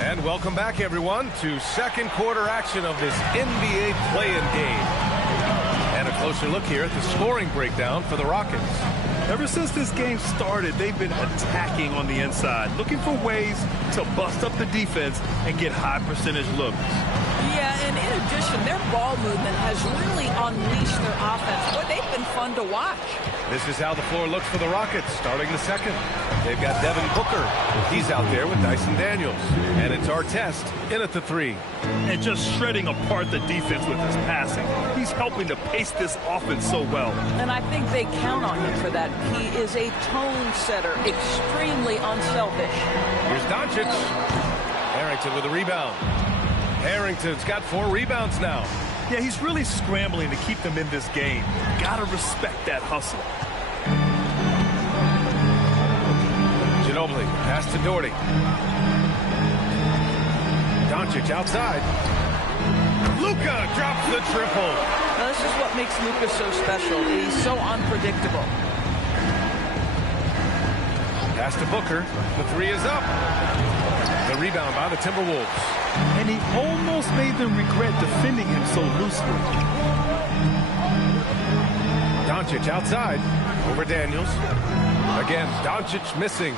And welcome back, everyone, to second quarter action of this NBA play-in game. And a closer look here at the scoring breakdown for the Rockets. Ever since this game started, they've been attacking on the inside, looking for ways to bust up the defense and get high percentage looks. Yeah, and in addition, their ball movement has really unleashed their offense. Boy, they've been fun to watch. This is how the floor looks for the Rockets starting the second. They've got Devin Booker. He's out there with Dyson Daniels. And it's Artest in at the 3. And just shredding apart the defense with his passing. He's helping to pace this offense so well. And I think they count on him for that. He is a tone setter, extremely unselfish. Here's Doncic. Harrington with a rebound. Harrington's got 4 rebounds now. Yeah, he's really scrambling to keep them in this game. Gotta respect that hustle. Ginobili, pass to Doherty. Doncic outside. Luka drops the triple. Now, this is what makes Luka so special. He's so unpredictable. Pass to Booker. The 3 is up. The rebound by the Timberwolves. And he almost made them regret defending him so loosely. Doncic outside. Over Daniels. Again, Doncic missing.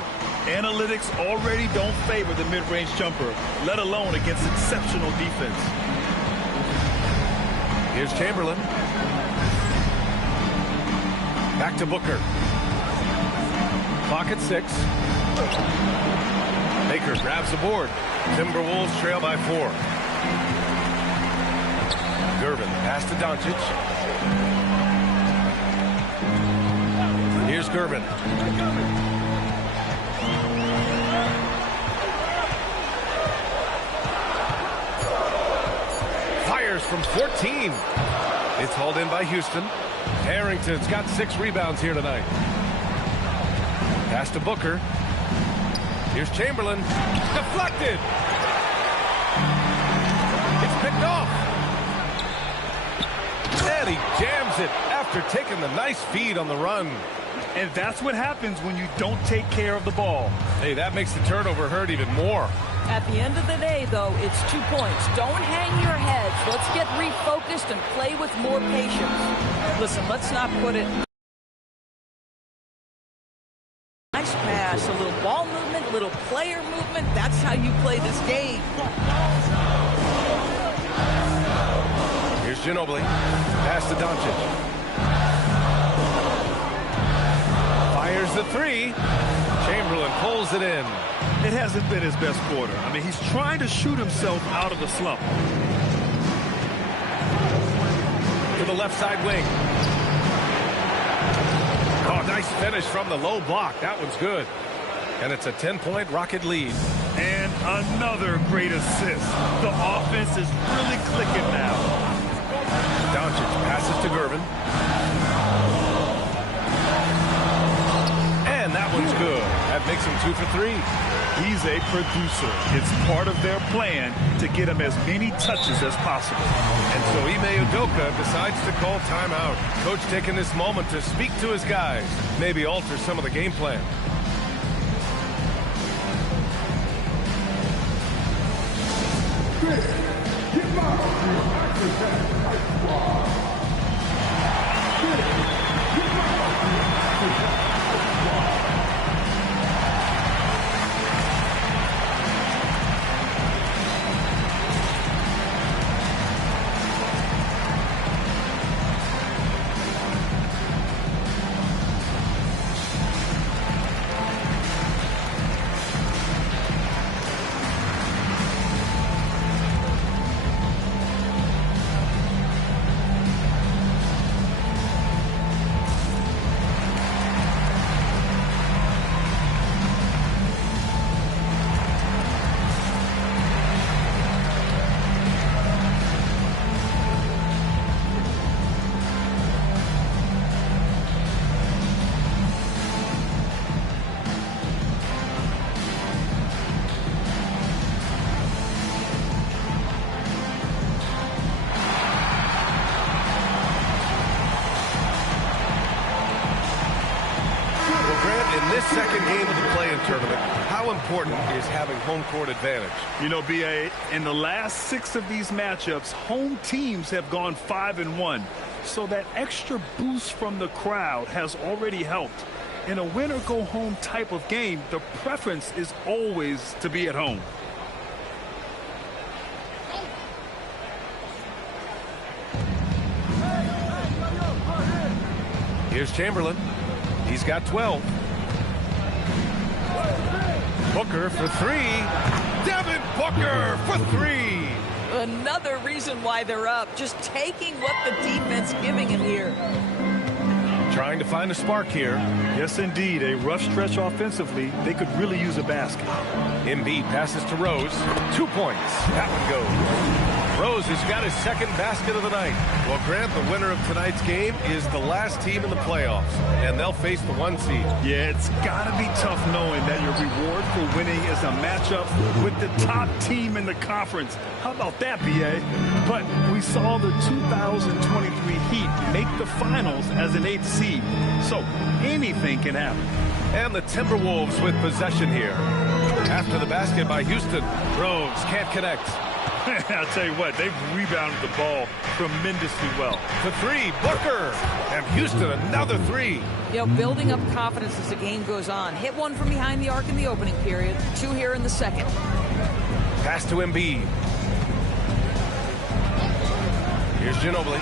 Analytics already don't favor the mid-range jumper, let alone against exceptional defense. Here's Chamberlain. Back to Booker. Clock at 6. Baker grabs the board. Timberwolves trail by 4. Gervin, pass to Doncic. Here's Gervin. Fires from 14. It's hauled in by Houston. Harrington's got 6 rebounds here tonight. Pass to Booker. Here's Chamberlain. Deflected. It's picked off. And he jams it after taking the nice feed on the run. And that's what happens when you don't take care of the ball. Hey, that makes the turnover hurt even more. At the end of the day, though, it's 2 points. Don't hang your heads. Let's get refocused and play with more patience. Listen, let's not put it... Nice pass, a little ball movement, a little player movement. That's how you play this game. Here's Ginobili. Pass to Doncic. Fires the 3. Chamberlain pulls it in. It hasn't been his best quarter. I mean, he's trying to shoot himself out of the slump. To the left side wing. Oh, nice finish from the low block. That one's good. And it's a 10-point Rocket lead. And another great assist. The offense is really clicking now. Doncic passes to Gervin. That makes him 2 for 3. He's a producer. It's part of their plan to get him as many touches as possible. And so Ime Udoka decides to call timeout. Coach taking this moment to speak to his guys, maybe alter some of the game plan. Second game of the play-in tournament, how important is having home court advantage? You know, B.A., in the last 6 of these matchups, home teams have gone 5-1. So that extra boost from the crowd has already helped. In a win-or-go-home type of game, the preference is always to be at home. Here's Chamberlain. He's got 12. Booker for 3. Devin Booker for 3. Another reason why they're up. Just taking what the defense giving him here. Trying to find a spark here. Yes, indeed. A rough stretch offensively. They could really use a basket. Embiid passes to Rose. 2 points. That one goes. Rose has got his second basket of the night. Well, Grant, the winner of tonight's game is the last team in the playoffs, and they'll face the 1 seed. Yeah, it's got to be tough knowing that your reward for winning is a matchup with the top team in the conference. How about that, B.A.? But we saw the 2023 Heat make the finals as an 8th seed, so anything can happen. And the Timberwolves with possession here. After the basket by Houston, Rose can't connect. I'll tell you what, they've rebounded the ball tremendously well. For 3, Booker. And Houston, another 3. You know, building up confidence as the game goes on. Hit one from behind the arc in the opening period. 2 here in the second. Pass to Embiid. Here's Ginobili.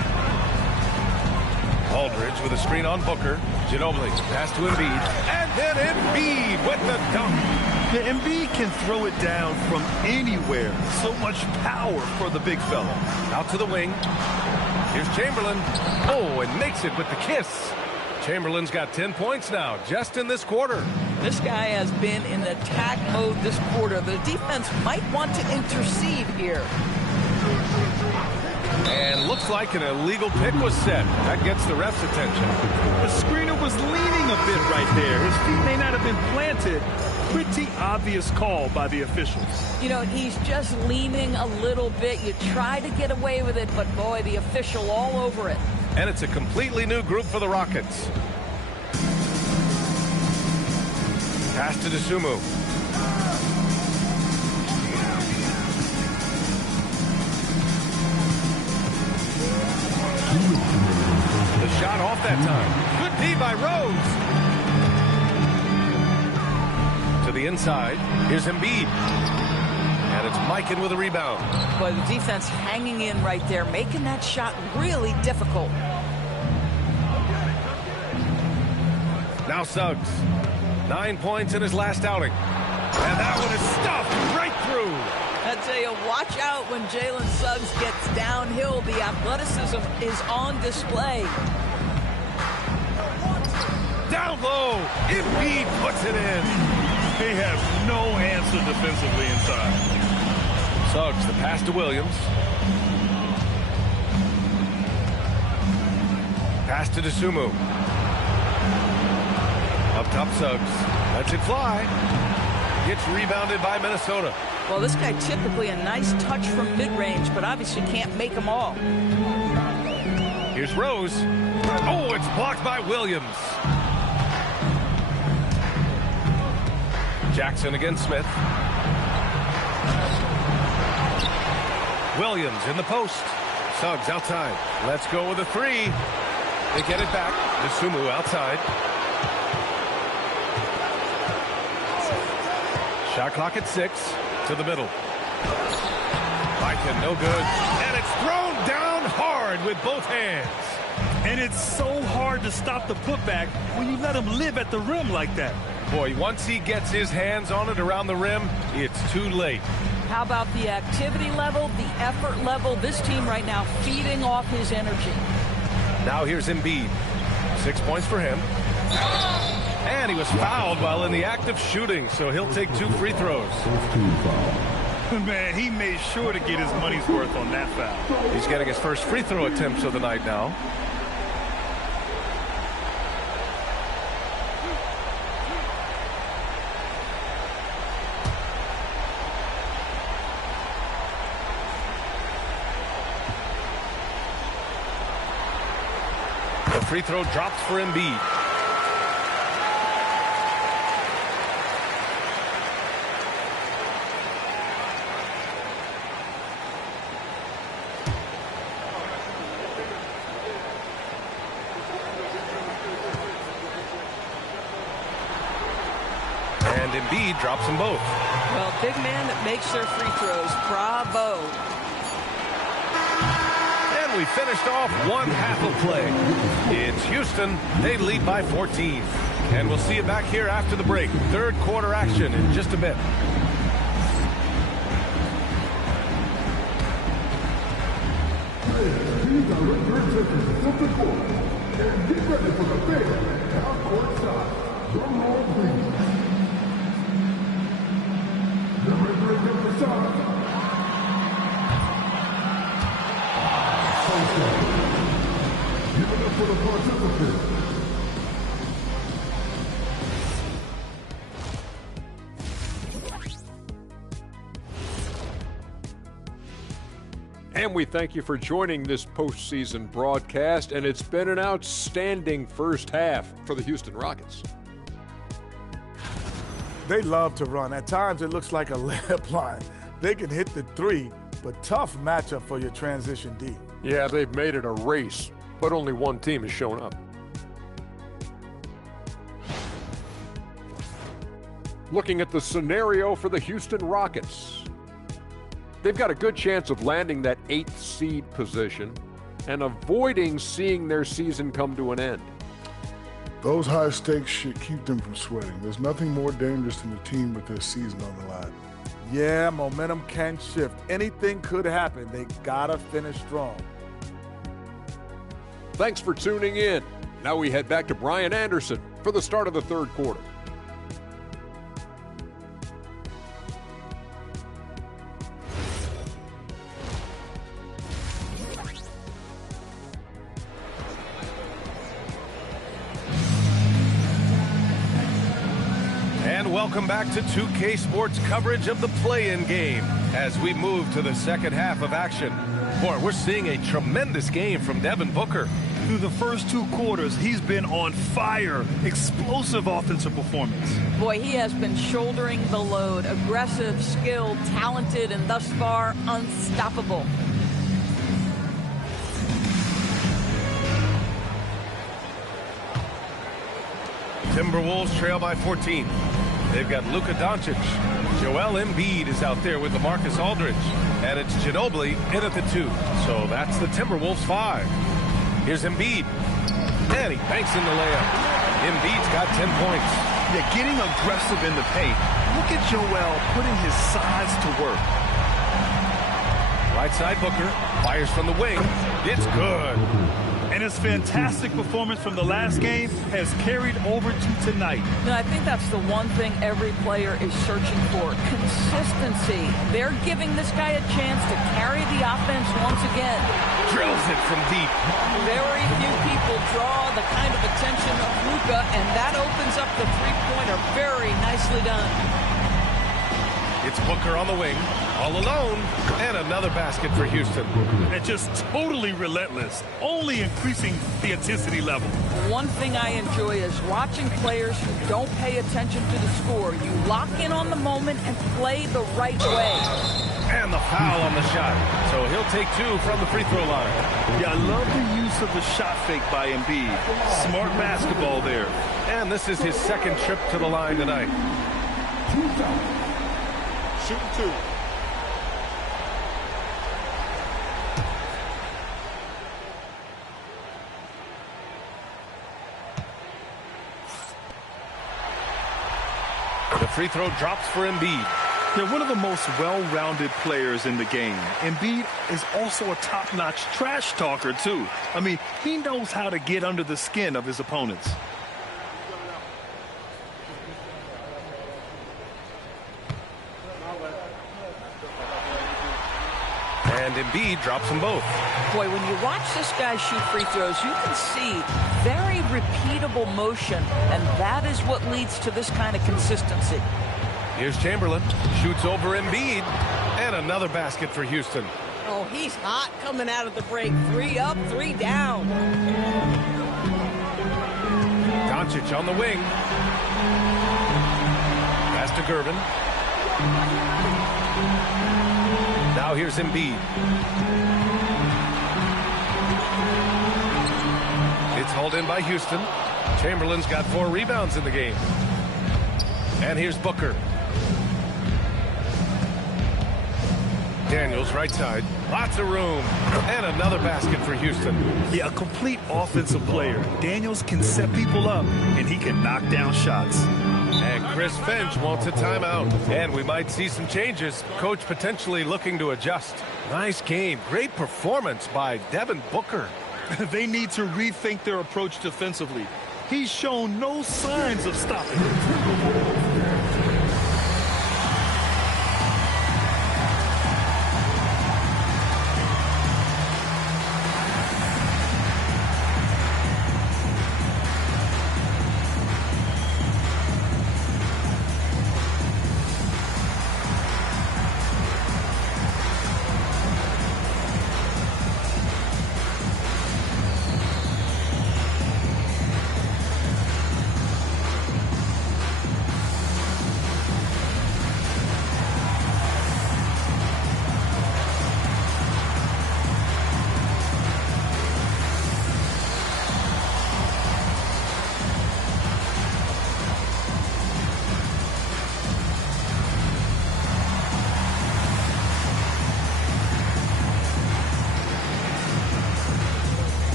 Aldridge with a screen on Booker. Ginobili, pass to Embiid. And then Embiid with the dunk. The Embiid can throw it down from anywhere. So much power for the big fella. Out to the wing. Here's Chamberlain. Oh, and makes it with the kiss. Chamberlain's got 10 points now, just in this quarter. This guy has been in attack mode this quarter. The defense might want to intercede here. And looks like an illegal pick was set. That gets the ref's attention. The screener was leaning a bit right there. His feet may not have been planted. Pretty obvious call by the officials. You know, he's just leaning a little bit. You try to get away with it, but boy, the official all over it. And it's a completely new group for the Rockets. Pass to Dosunmu. The shot off that time. Good D by Rose. To the inside. Here's Embiid. And it's Mikan with a rebound. Boy, the defense hanging in right there, making that shot really difficult. Now Suggs. 9 points in his last outing. And that one is stuffed right through. I tell you, watch out when Jalen Suggs gets downhill. The athleticism is on display. Down low. Embiid puts it in. They have no answer defensively inside. Suggs, the pass to Williams. Pass to Dosunmu. Up top, Suggs. Lets it fly. Gets rebounded by Minnesota. Well, this guy typically a nice touch from mid-range, but obviously can't make them all. Here's Rose. Oh, it's blocked by Williams. Jackson against Smith. Williams in the post. Suggs outside. Let's go with a three. They get it back. Dosunmu outside. Shot clock at 6. To the middle. Lycan, no good. And it's thrown down hard with both hands. And it's so hard to stop the putback when you let him live at the rim like that. Boy, once he gets his hands on it around the rim, it's too late. How about the activity level, the effort level? This team right now feeding off his energy. Now here's Embiid. 6 points for him. And he was fouled while in the act of shooting, so he'll take 2 free throws. Man, he made sure to get his money's worth on that foul. He's getting his first free throw attempts of the night now. The free throw drops for Embiid. And Embiid drops them both. Well, big man that makes their free throws. Bravo. And we finished off one half of play. It's Houston. They lead by 14. And we'll see you back here after the break. Third quarter action in just a bit. And get ready for the big half-court shot. Drum roll, please. Give it up for the participants. And we thank you for joining this postseason broadcast, and it's been an outstanding first half for the Houston Rockets. They love to run. At times, it looks like a layup line. They can hit the three, but tough matchup for your transition D. Yeah, they've made it a race, but only one team has shown up. Looking at the scenario for the Houston Rockets. They've got a good chance of landing that 8th seed position and avoiding seeing their season come to an end. Those high stakes should keep them from sweating. There's nothing more dangerous than a team with their season on the line. Yeah, momentum can shift. Anything could happen. They gotta finish strong. Thanks for tuning in. Now we head back to Brian Anderson for the start of the third quarter. And welcome back to 2K Sports coverage of the play-in game as we move to the second half of action. Boy, we're seeing a tremendous game from Devin Booker. Through the first 2 quarters, he's been on fire. Explosive offensive performance. Boy, he has been shouldering the load. Aggressive, skilled, talented, and thus far unstoppable. Timberwolves trail by 14. They've got Luka Doncic. Joel Embiid is out there with LaMarcus Aldridge. And it's Ginobili in at the 2. So that's the Timberwolves 5. Here's Embiid. And he banks in the layup. Embiid's got 10 points. Yeah, getting aggressive in the paint. Look at Joel putting his size to work. Right side Booker. Fires from the wing. It's good. And his fantastic performance from the last game has carried over to tonight. No, I think that's the one thing every player is searching for, consistency. They're giving this guy a chance to carry the offense once again. Drills it from deep. Very few people draw the kind of attention of Luka, and that opens up the three-pointer. Very nicely done. It's Booker on the wing, all alone, and another basket for Houston. And just totally relentless, only increasing the intensity level. One thing I enjoy is watching players who don't pay attention to the score. You lock in on the moment and play the right way. And the foul on the shot. So he'll take 2 from the free throw line. Yeah, I love the use of the shot fake by Embiid. Smart basketball there. And this is his second trip to the line tonight. Shooting 2. The free throw drops for Embiid. They're one of the most well-rounded players in the game. Embiid is also a top-notch trash talker, too. I mean, he knows how to get under the skin of his opponents. And Embiid drops them both. Boy, when you watch this guy shoot free throws, you can see very repeatable motion, and that is what leads to this kind of consistency. Here's Chamberlain, shoots over Embiid, and another basket for Houston. Oh, he's hot coming out of the break. 3 up, 3 down. Doncic on the wing. Pass to Gervin. Now here's Embiid. It's hauled in by Houston. Chamberlain's got 4 rebounds in the game. And here's Booker. Daniels right side. Lots of room. And another basket for Houston. Yeah, a complete offensive player. Daniels can set people up, and he can knock down shots. And Chris Finch wants a timeout. And we might see some changes. Coach potentially looking to adjust. Nice game. Great performance by Devin Booker. They need to rethink their approach defensively. He's shown no signs of stopping it.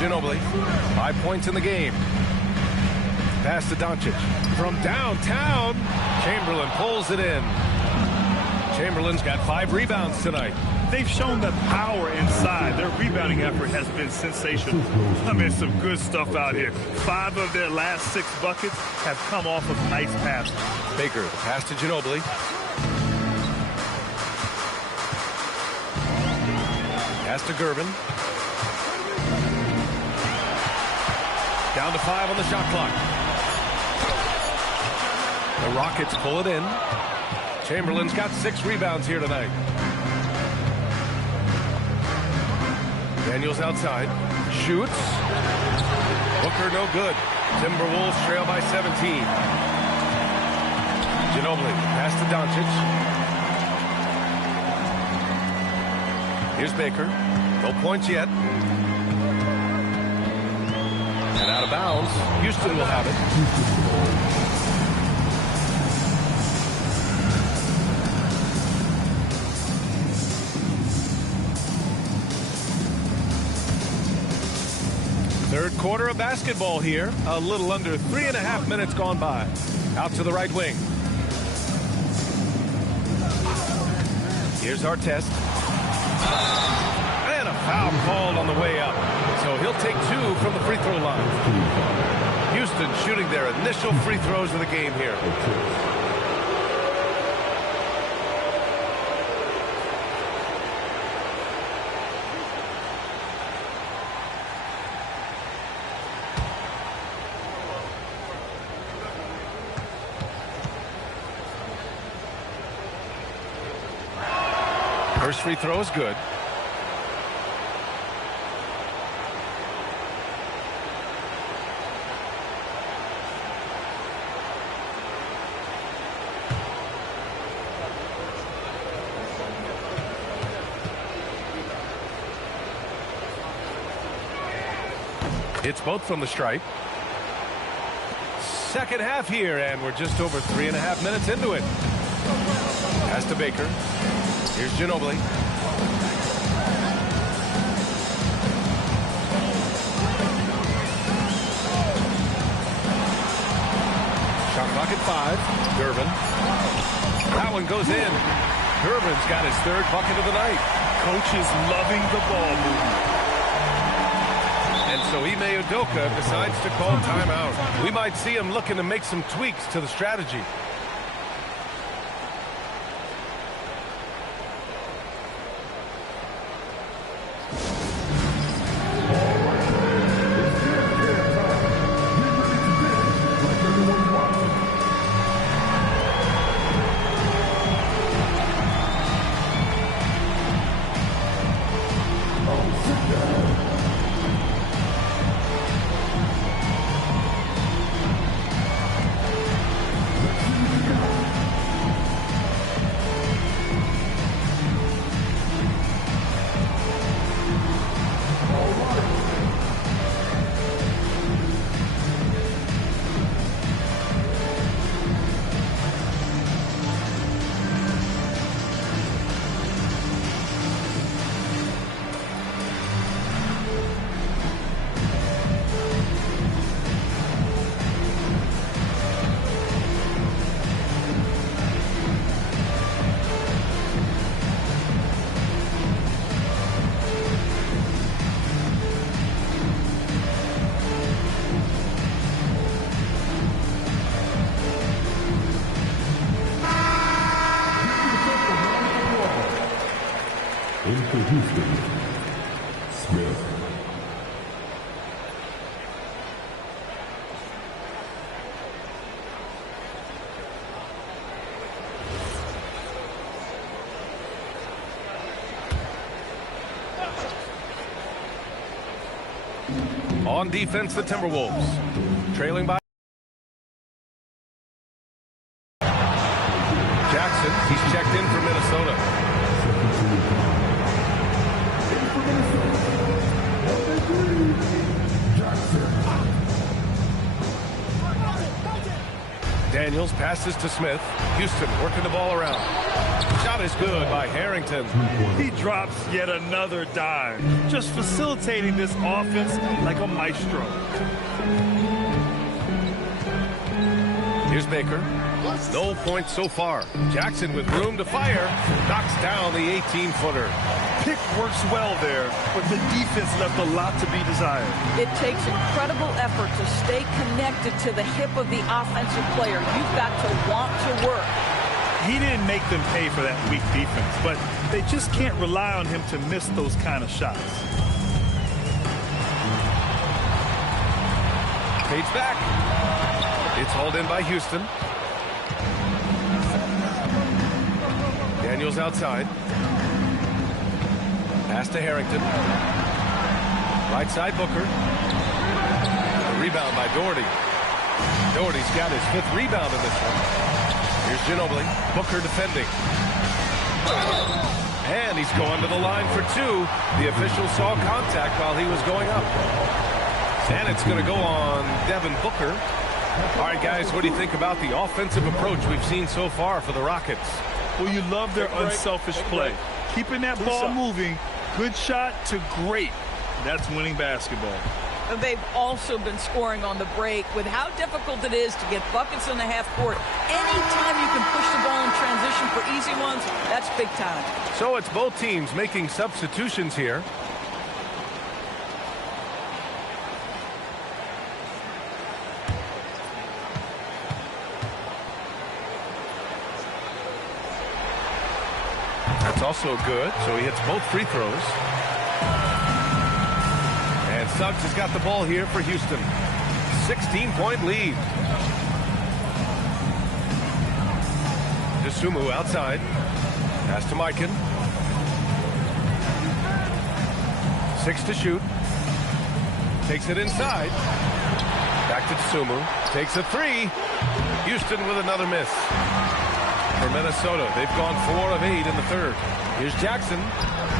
Ginobili, 5 points in the game. Pass to Doncic. From downtown, Chamberlain pulls it in. Chamberlain's got 5 rebounds tonight. They've shown that power inside. Their rebounding effort has been sensational. I mean, some good stuff out here. 5 of their last 6 buckets have come off of nice passes. Baker, the pass to Ginobili. Pass to Gervin. Down to 5 on the shot clock. The Rockets pull it in. Chamberlain's got 6 rebounds here tonight. Daniels outside. Shoots. Booker no good. Timberwolves trail by 17. Ginobili, pass to Doncic. Here's Baker. No points yet. And out of bounds. Houston will have it. Third quarter of basketball here. A little under 3.5 minutes gone by. Out to the right wing. Here's Artest. And a foul called on the way up. So he'll take 2 from the free throw line. Houston shooting their initial free throws of the game here. First free throw is good. It's both from the stripe. Second half here, and we're just over 3.5 minutes into it. Pass to Baker. Here's Ginobili. Shot clock at 5. Durbin. That one goes in. Durbin's got his 3rd bucket of the night. Coach is loving the ball movement. And so Ime Udoka decides to call timeout. We might see him looking to make some tweaks to the strategy. For Houston, Smith. On defense, the Timberwolves. Trailing by Jackson. He's checked in for Minnesota. Daniels passes to Smith. Houston working the ball around. Shot is good by Harrington. He drops yet another dime, just facilitating this offense like a maestro. Here's Baker. No points so far. Jackson with room to fire. Knocks down the 18-footer. Pick works well there, but the defense left a lot to be desired. It takes incredible effort to stay connected to the hip of the offensive player. You've got to want to work. He didn't make them pay for that weak defense, but they just can't rely on him to miss those kind of shots. Fades back. It's hauled in by Houston. Daniels outside. Pass to Harrington. Right side Booker. A rebound by Doherty. Doherty's got his 5th rebound in this one. Here's Ginobili. Booker defending. And he's going to the line for two. The official saw contact while he was going up. And it's going to go on Devin Booker. All right, guys, what do you think about the offensive approach we've seen so far for the Rockets? Well, you love their unselfish play. Keeping that ball moving, good shot to great. That's winning basketball. And they've also been scoring on the break. With how difficult it is to get buckets in the half court, anytime you can push the ball in transition for easy ones, that's big time. So it's both teams making substitutions here. That's also good, so he hits both free throws. And Suggs has got the ball here for Houston. 16-point lead. DeSumo outside. Pass to Mikan. 6 to shoot. Takes it inside. Back to DeSumo. Takes a three. Houston with another miss. For Minnesota, they've gone 4 of 8 in the third. Here's Jackson.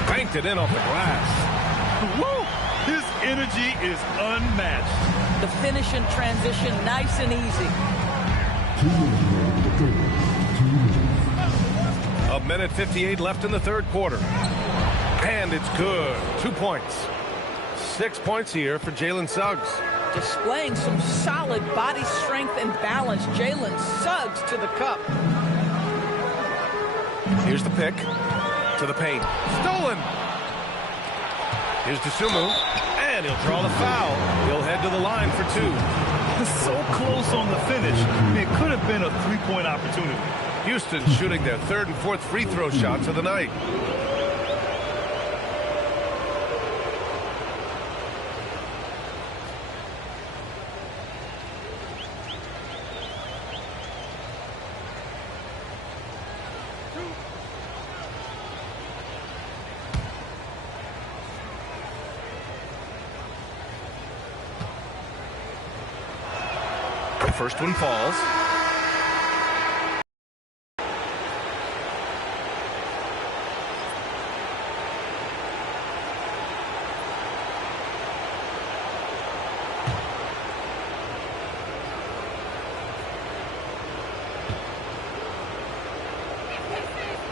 Banked it in off the glass. Woo! His energy is unmatched. The finish in transition, nice and easy. 1:58 left in the third quarter. And it's good. 2 points. 6 points here for Jalen Suggs. Displaying some solid body strength and balance. Jalen Suggs to the cup. Here's the pick. To the paint. Stolen. Here's DeSumo. And he'll draw the foul. He'll head to the line for two. So close on the finish. It could have been a three-point opportunity. Houston shooting their third and fourth free throw shots of the night. The first one falls.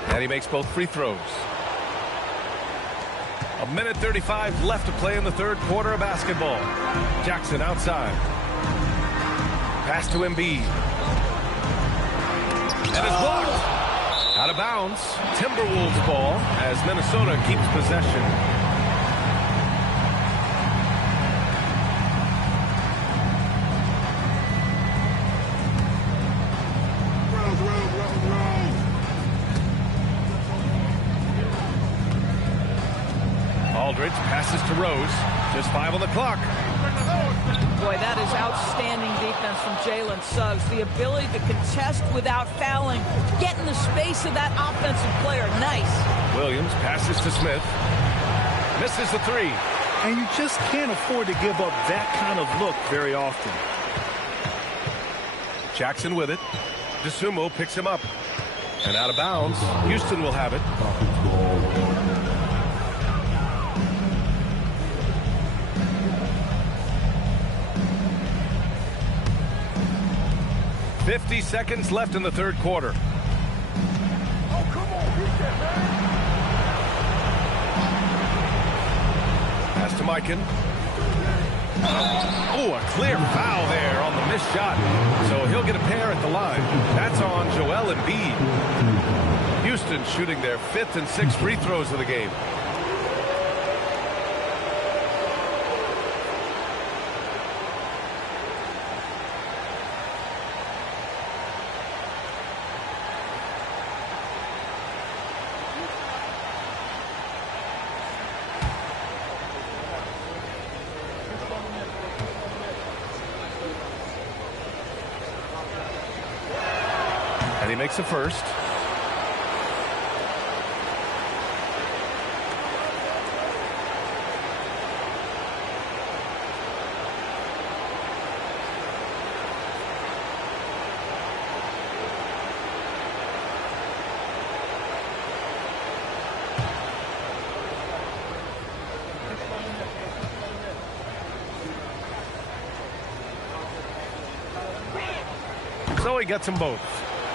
And he makes both free throws. 1:35 left to play in the third quarter of basketball. Jackson outside. Pass to Embiid. And it's blocked. Out of bounds. Timberwolves ball as Minnesota keeps possession. Aldridge passes to Rose. Just 5 on the clock. Boy, that is outstanding defense from Jalen Suggs. The ability to contest without fouling. Get in the space of that offensive player. Nice. Williams passes to Smith. Misses the three. And you just can't afford to give up that kind of look very often. Jackson with it. DeSumo picks him up. And out of bounds. Houston will have it. .50 seconds left in the third quarter. Oh, come on, beat that, man. Pass to Mikan. Oh, a clear foul there on the missed shot. So he'll get a pair at the line. That's on Joel Embiid. Houston shooting their 5th and 6th free throws of the game. And he makes the first. So he gets them both.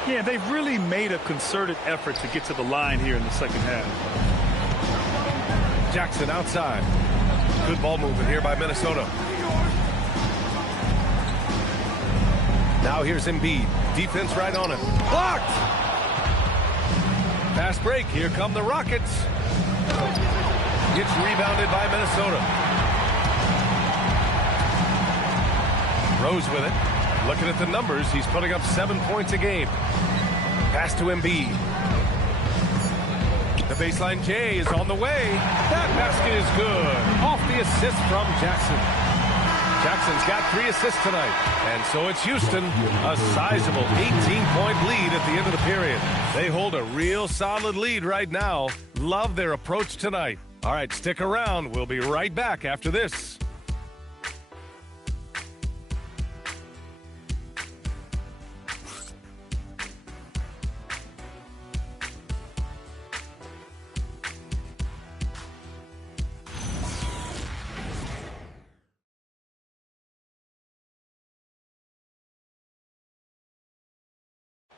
Yeah, they've really made a concerted effort to get to the line here in the second half. Jackson outside. Good ball movement here by Minnesota. Now here's Embiid. Defense right on him. Blocked! Fast break. Here come the Rockets. Gets rebounded by Minnesota. Rose with it. Looking at the numbers, he's putting up 7 points a game. Pass to Embiid. The baseline J is on the way. That basket is good. Off the assist from Jackson. Jackson's got 3 assists tonight. And so it's Houston, a sizable 18-point lead at the end of the period. They hold a real solid lead right now. Love their approach tonight. All right, stick around. We'll be right back after this.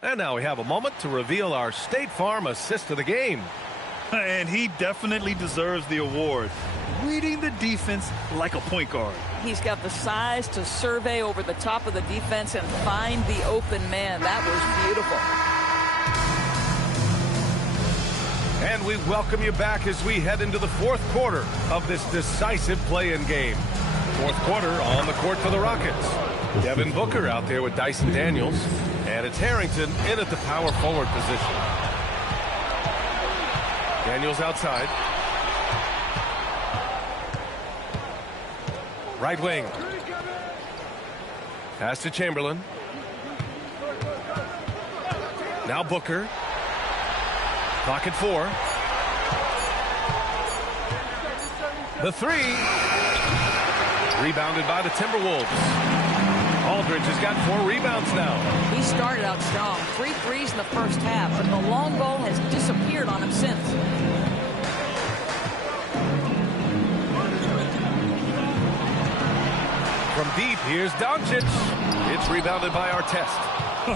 And now we have a moment to reveal our State Farm assist of the game. And he definitely deserves the award. Reading the defense like a point guard. He's got the size to survey over the top of the defense and find the open man. That was beautiful. And we welcome you back as we head into the fourth quarter of this decisive play-in game. Fourth quarter on the court for the Rockets. Devin Booker out there with Dyson Daniels. And it's Harrington in at the power forward position. Daniels outside. Right wing. Pass to Chamberlain. Now Booker. Clock at 4. The 3. Rebounded by the Timberwolves. Aldridge has got 4 rebounds now. He started out strong. 3 threes in the first half, but the long ball has disappeared on him since. From deep, here's Doncic. It's rebounded by Artest.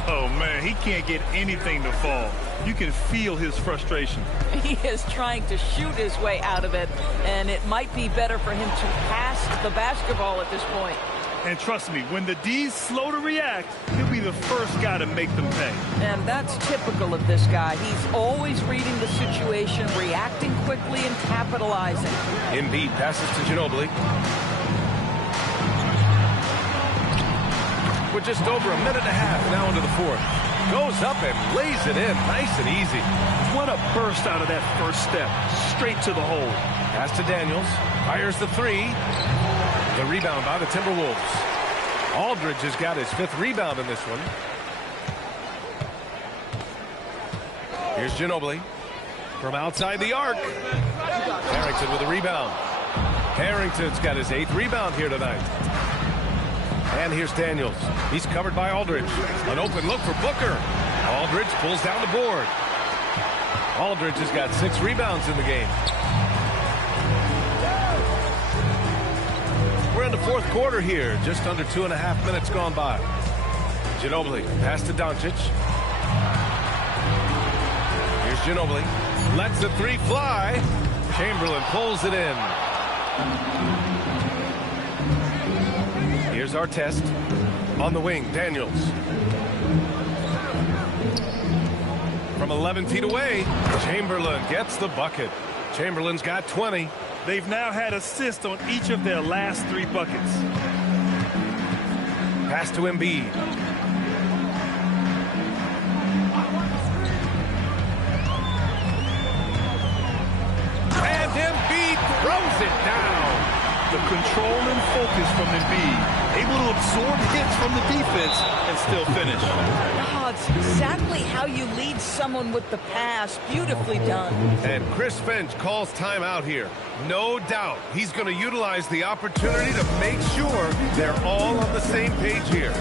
Oh, man, he can't get anything to fall. You can feel his frustration. He is trying to shoot his way out of it, and it might be better for him to pass the basketball at this point. And trust me, when the D's slow to react, he'll be the first guy to make them pay. And that's typical of this guy. He's always reading the situation, reacting quickly, and capitalizing. Embiid passes to Ginobili. With just over a minute and a half now into the fourth. Goes up and lays it in nice and easy. What a burst out of that first step. Straight to the hole. Pass to Daniels. Fires the 3. The rebound by the Timberwolves. Aldridge has got his 5th rebound in this one. Here's Ginobili from outside the arc. Harrington with a rebound. Harrington's got his 8th rebound here tonight. And here's Daniels. He's covered by Aldridge. An open look for Booker. Aldridge pulls down the board. Aldridge has got 6 rebounds in the game. We're in the fourth quarter here. Just under 2.5 minutes gone by. Ginobili. Pass to Doncic. Here's Ginobili. Lets the 3 fly. Chamberlain pulls it in. Here's Artest. On the wing, Daniels. From 11 feet away, Chamberlain gets the bucket. Chamberlain's got 20. They've now had assists on each of their last 3 buckets. Pass to Embiid. And Embiid throws it down. The control and focus from Embiid, able to absorb hits from the defense and still finish. Oh, it's exactly how you lead someone with the pass. Beautifully done. And Chris Finch calls timeout here. No doubt he's going to utilize the opportunity to make sure they're all on the same page here.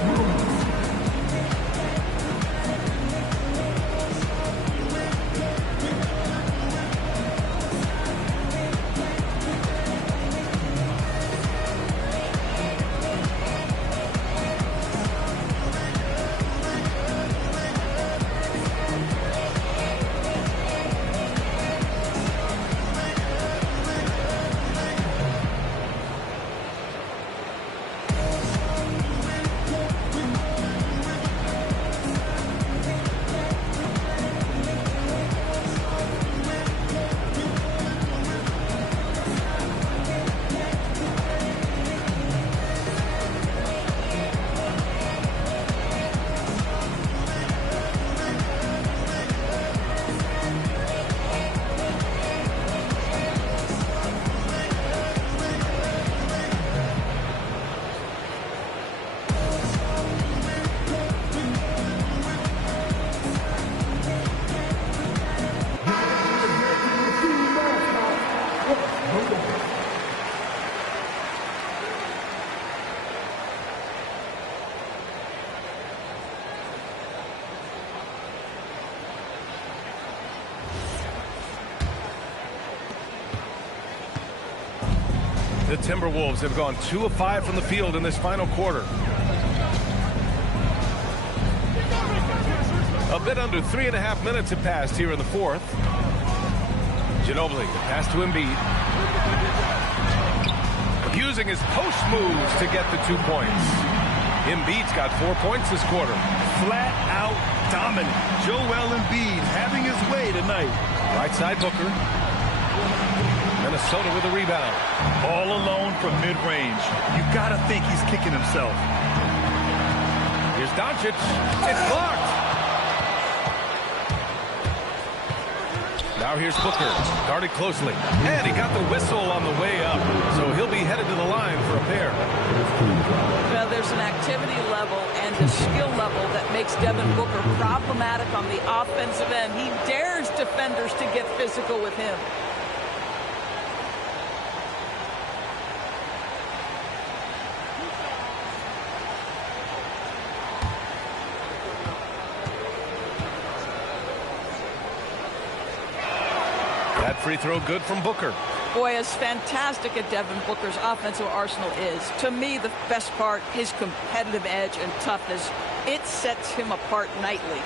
Timberwolves have gone 2 of 5 from the field in this final quarter. A bit under 3.5 minutes have passed here in the fourth. Ginobili, the pass to Embiid. Using his post moves to get the 2 points. Embiid's got 4 points this quarter. Flat out dominant. Joel Embiid having his way tonight. Right side Booker. Minnesota with a rebound. All alone from mid-range. You gotta think he's kicking himself. Here's Doncic. It's blocked. Now here's Booker, guarded closely, and he got the whistle on the way up, so he'll be headed to the line for a pair. Well, there's an activity level and a skill level that makes Devin Booker problematic on the offensive end. He dares defenders to get physical with him. That free throw good from Booker. Boy, as fantastic as Devin Booker's offensive arsenal is, to me the best part, his competitive edge and toughness, it sets him apart nightly.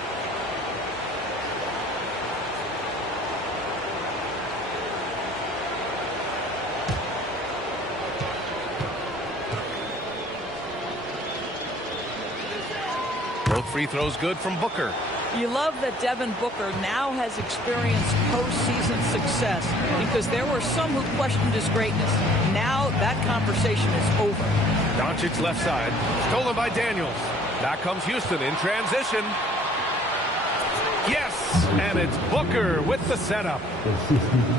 Both free throws good from Booker. You love that Devin Booker now has experienced postseason success because there were some who questioned his greatness. Now that conversation is over. Doncic left side, stolen by Daniels. Back comes Houston in transition. Yes, and it's Booker with the setup.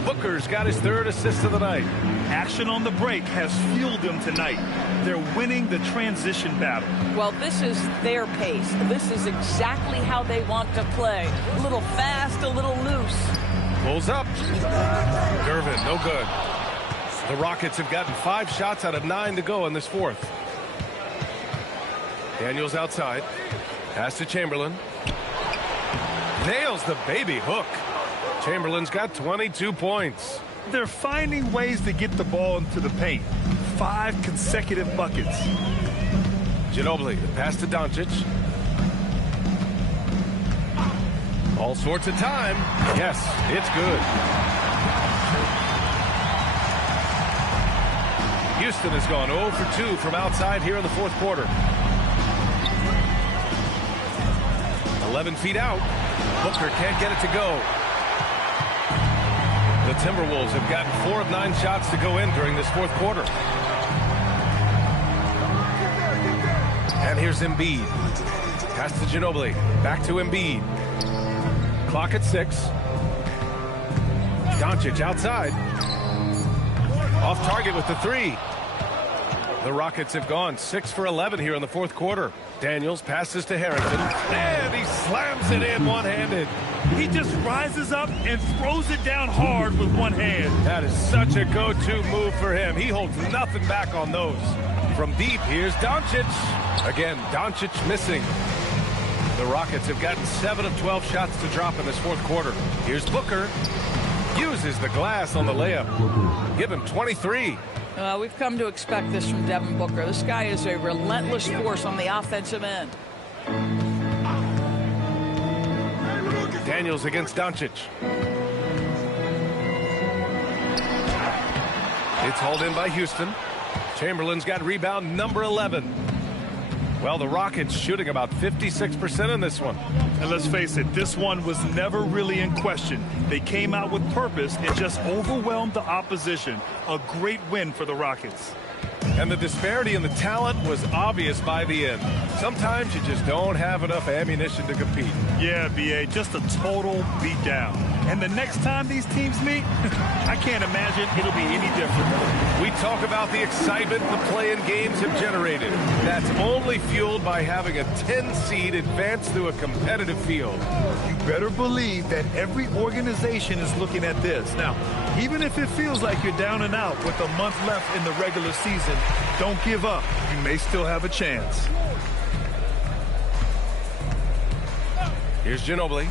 Booker's got his 3rd assist of the night. Action on the break has fueled them tonight. They're winning the transition battle. Well, this is their pace. This is exactly how they want to play. A little fast, a little loose. Pulls up. Gervin, no good. The Rockets have gotten 5 shots out of 9 to go in this fourth. Daniels outside. Pass to Chamberlain. Nails the baby hook. Chamberlain's got 22 points. They're finding ways to get the ball into the paint. 5 consecutive buckets. Ginobili, the pass to Doncic. All sorts of time. Yes, it's good. Houston has gone 0 for 2 from outside here in the fourth quarter. 11 feet out. Booker can't get it to go. The Timberwolves have gotten 4 of 9 shots to go in during this fourth quarter. And here's Embiid. Pass to Ginobili. Back to Embiid. Clock at 6. Doncic outside. Off target with the 3. The Rockets have gone 6 for 11 here in the fourth quarter. Daniels passes to Harrington, and he slams it in one-handed. He just rises up and throws it down hard with one hand. That is such a go-to move for him. He holds nothing back on those. From deep, here's Doncic. Again, Doncic missing. The Rockets have gotten 7 of 12 shots to drop in this fourth quarter. Here's Booker. Uses the glass on the layup. Give him 23. We've come to expect this from Devin Booker. This guy is a relentless force on the offensive end. Daniels against Doncic. It's hauled in by Houston. Chamberlain's got rebound number 11. Well, the Rockets shooting about 56% in this one. And let's face it, this one was never really in question. They came out with purpose and just overwhelmed the opposition. A great win for the Rockets. And the disparity in the talent was obvious by the end. Sometimes you just don't have enough ammunition to compete. Yeah, B.A., just a total beatdown. And the next time these teams meet, I can't imagine it'll be any different. We talk about the excitement the play-in games have generated. That's only fueled by having a 10 seed advance through a competitive field. You better believe that every organization is looking at this. Now, even if it feels like you're down and out with a month left in the regular season, don't give up. You may still have a chance. Here's Ginobili.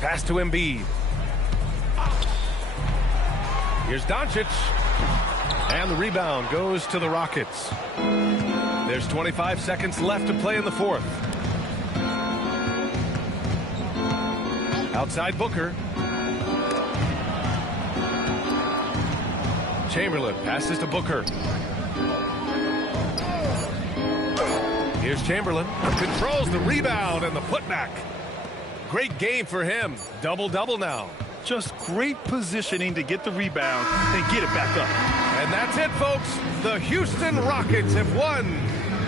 Pass to Embiid. Here's Doncic. And the rebound goes to the Rockets. There's 25 seconds left to play in the fourth. Outside Booker. Chamberlain passes to Booker. Here's Chamberlain. Controls the rebound and the putback. Great game for him. Double-double now. Just great positioning to get the rebound and get it back up. And that's it, folks. The Houston Rockets have won.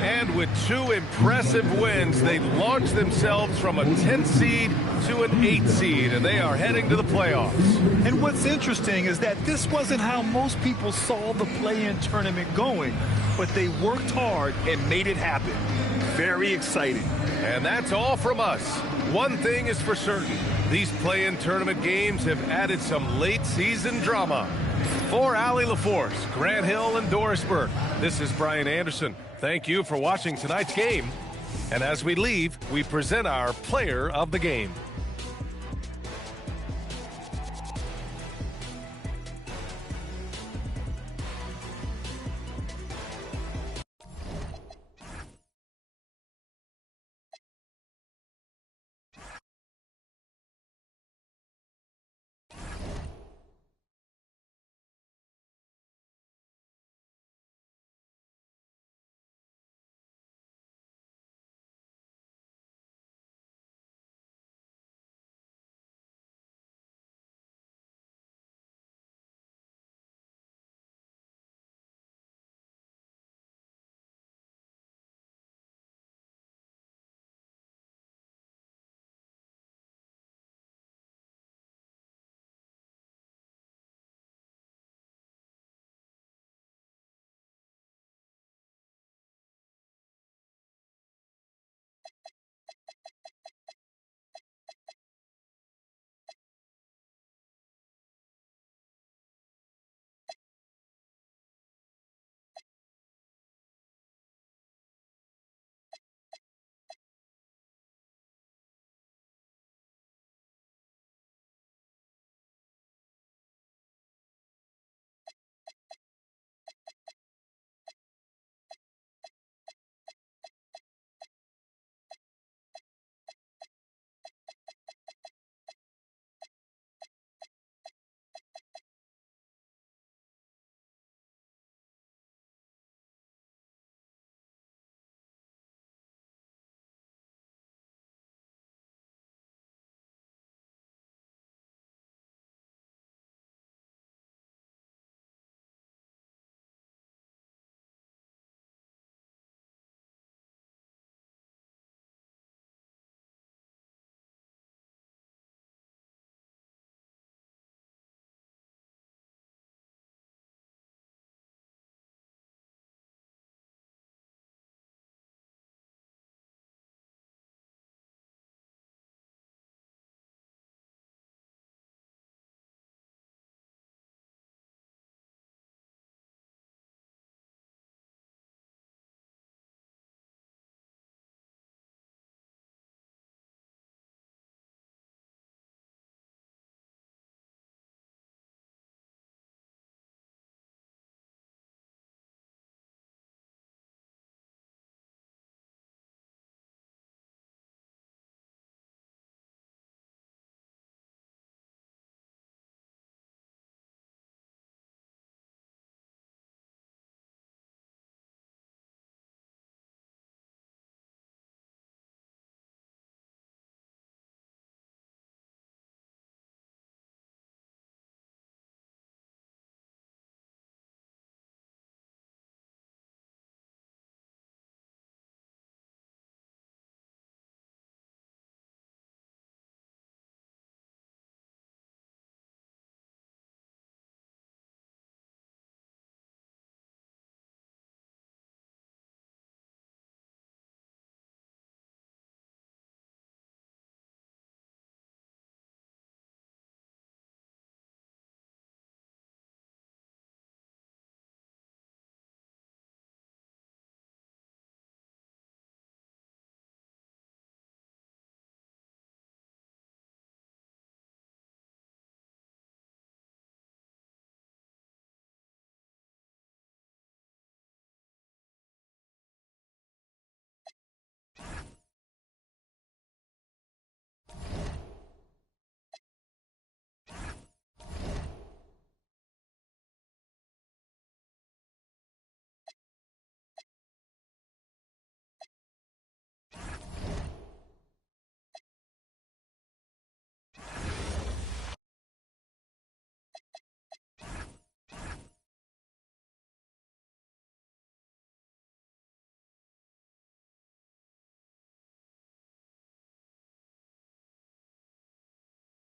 And with two impressive wins, they launched themselves from a 10th seed to an 8th seed, and they are heading to the playoffs. And what's interesting is that this wasn't how most people saw the play-in tournament going, but they worked hard and made it happen. Very exciting. And that's all from us. One thing is for certain. These play-in tournament games have added some late-season drama. For Allie LaForce, Grant Hill, and Doris Burke, this is Brian Anderson. Thank you for watching tonight's game. And as we leave, we present our player of the game.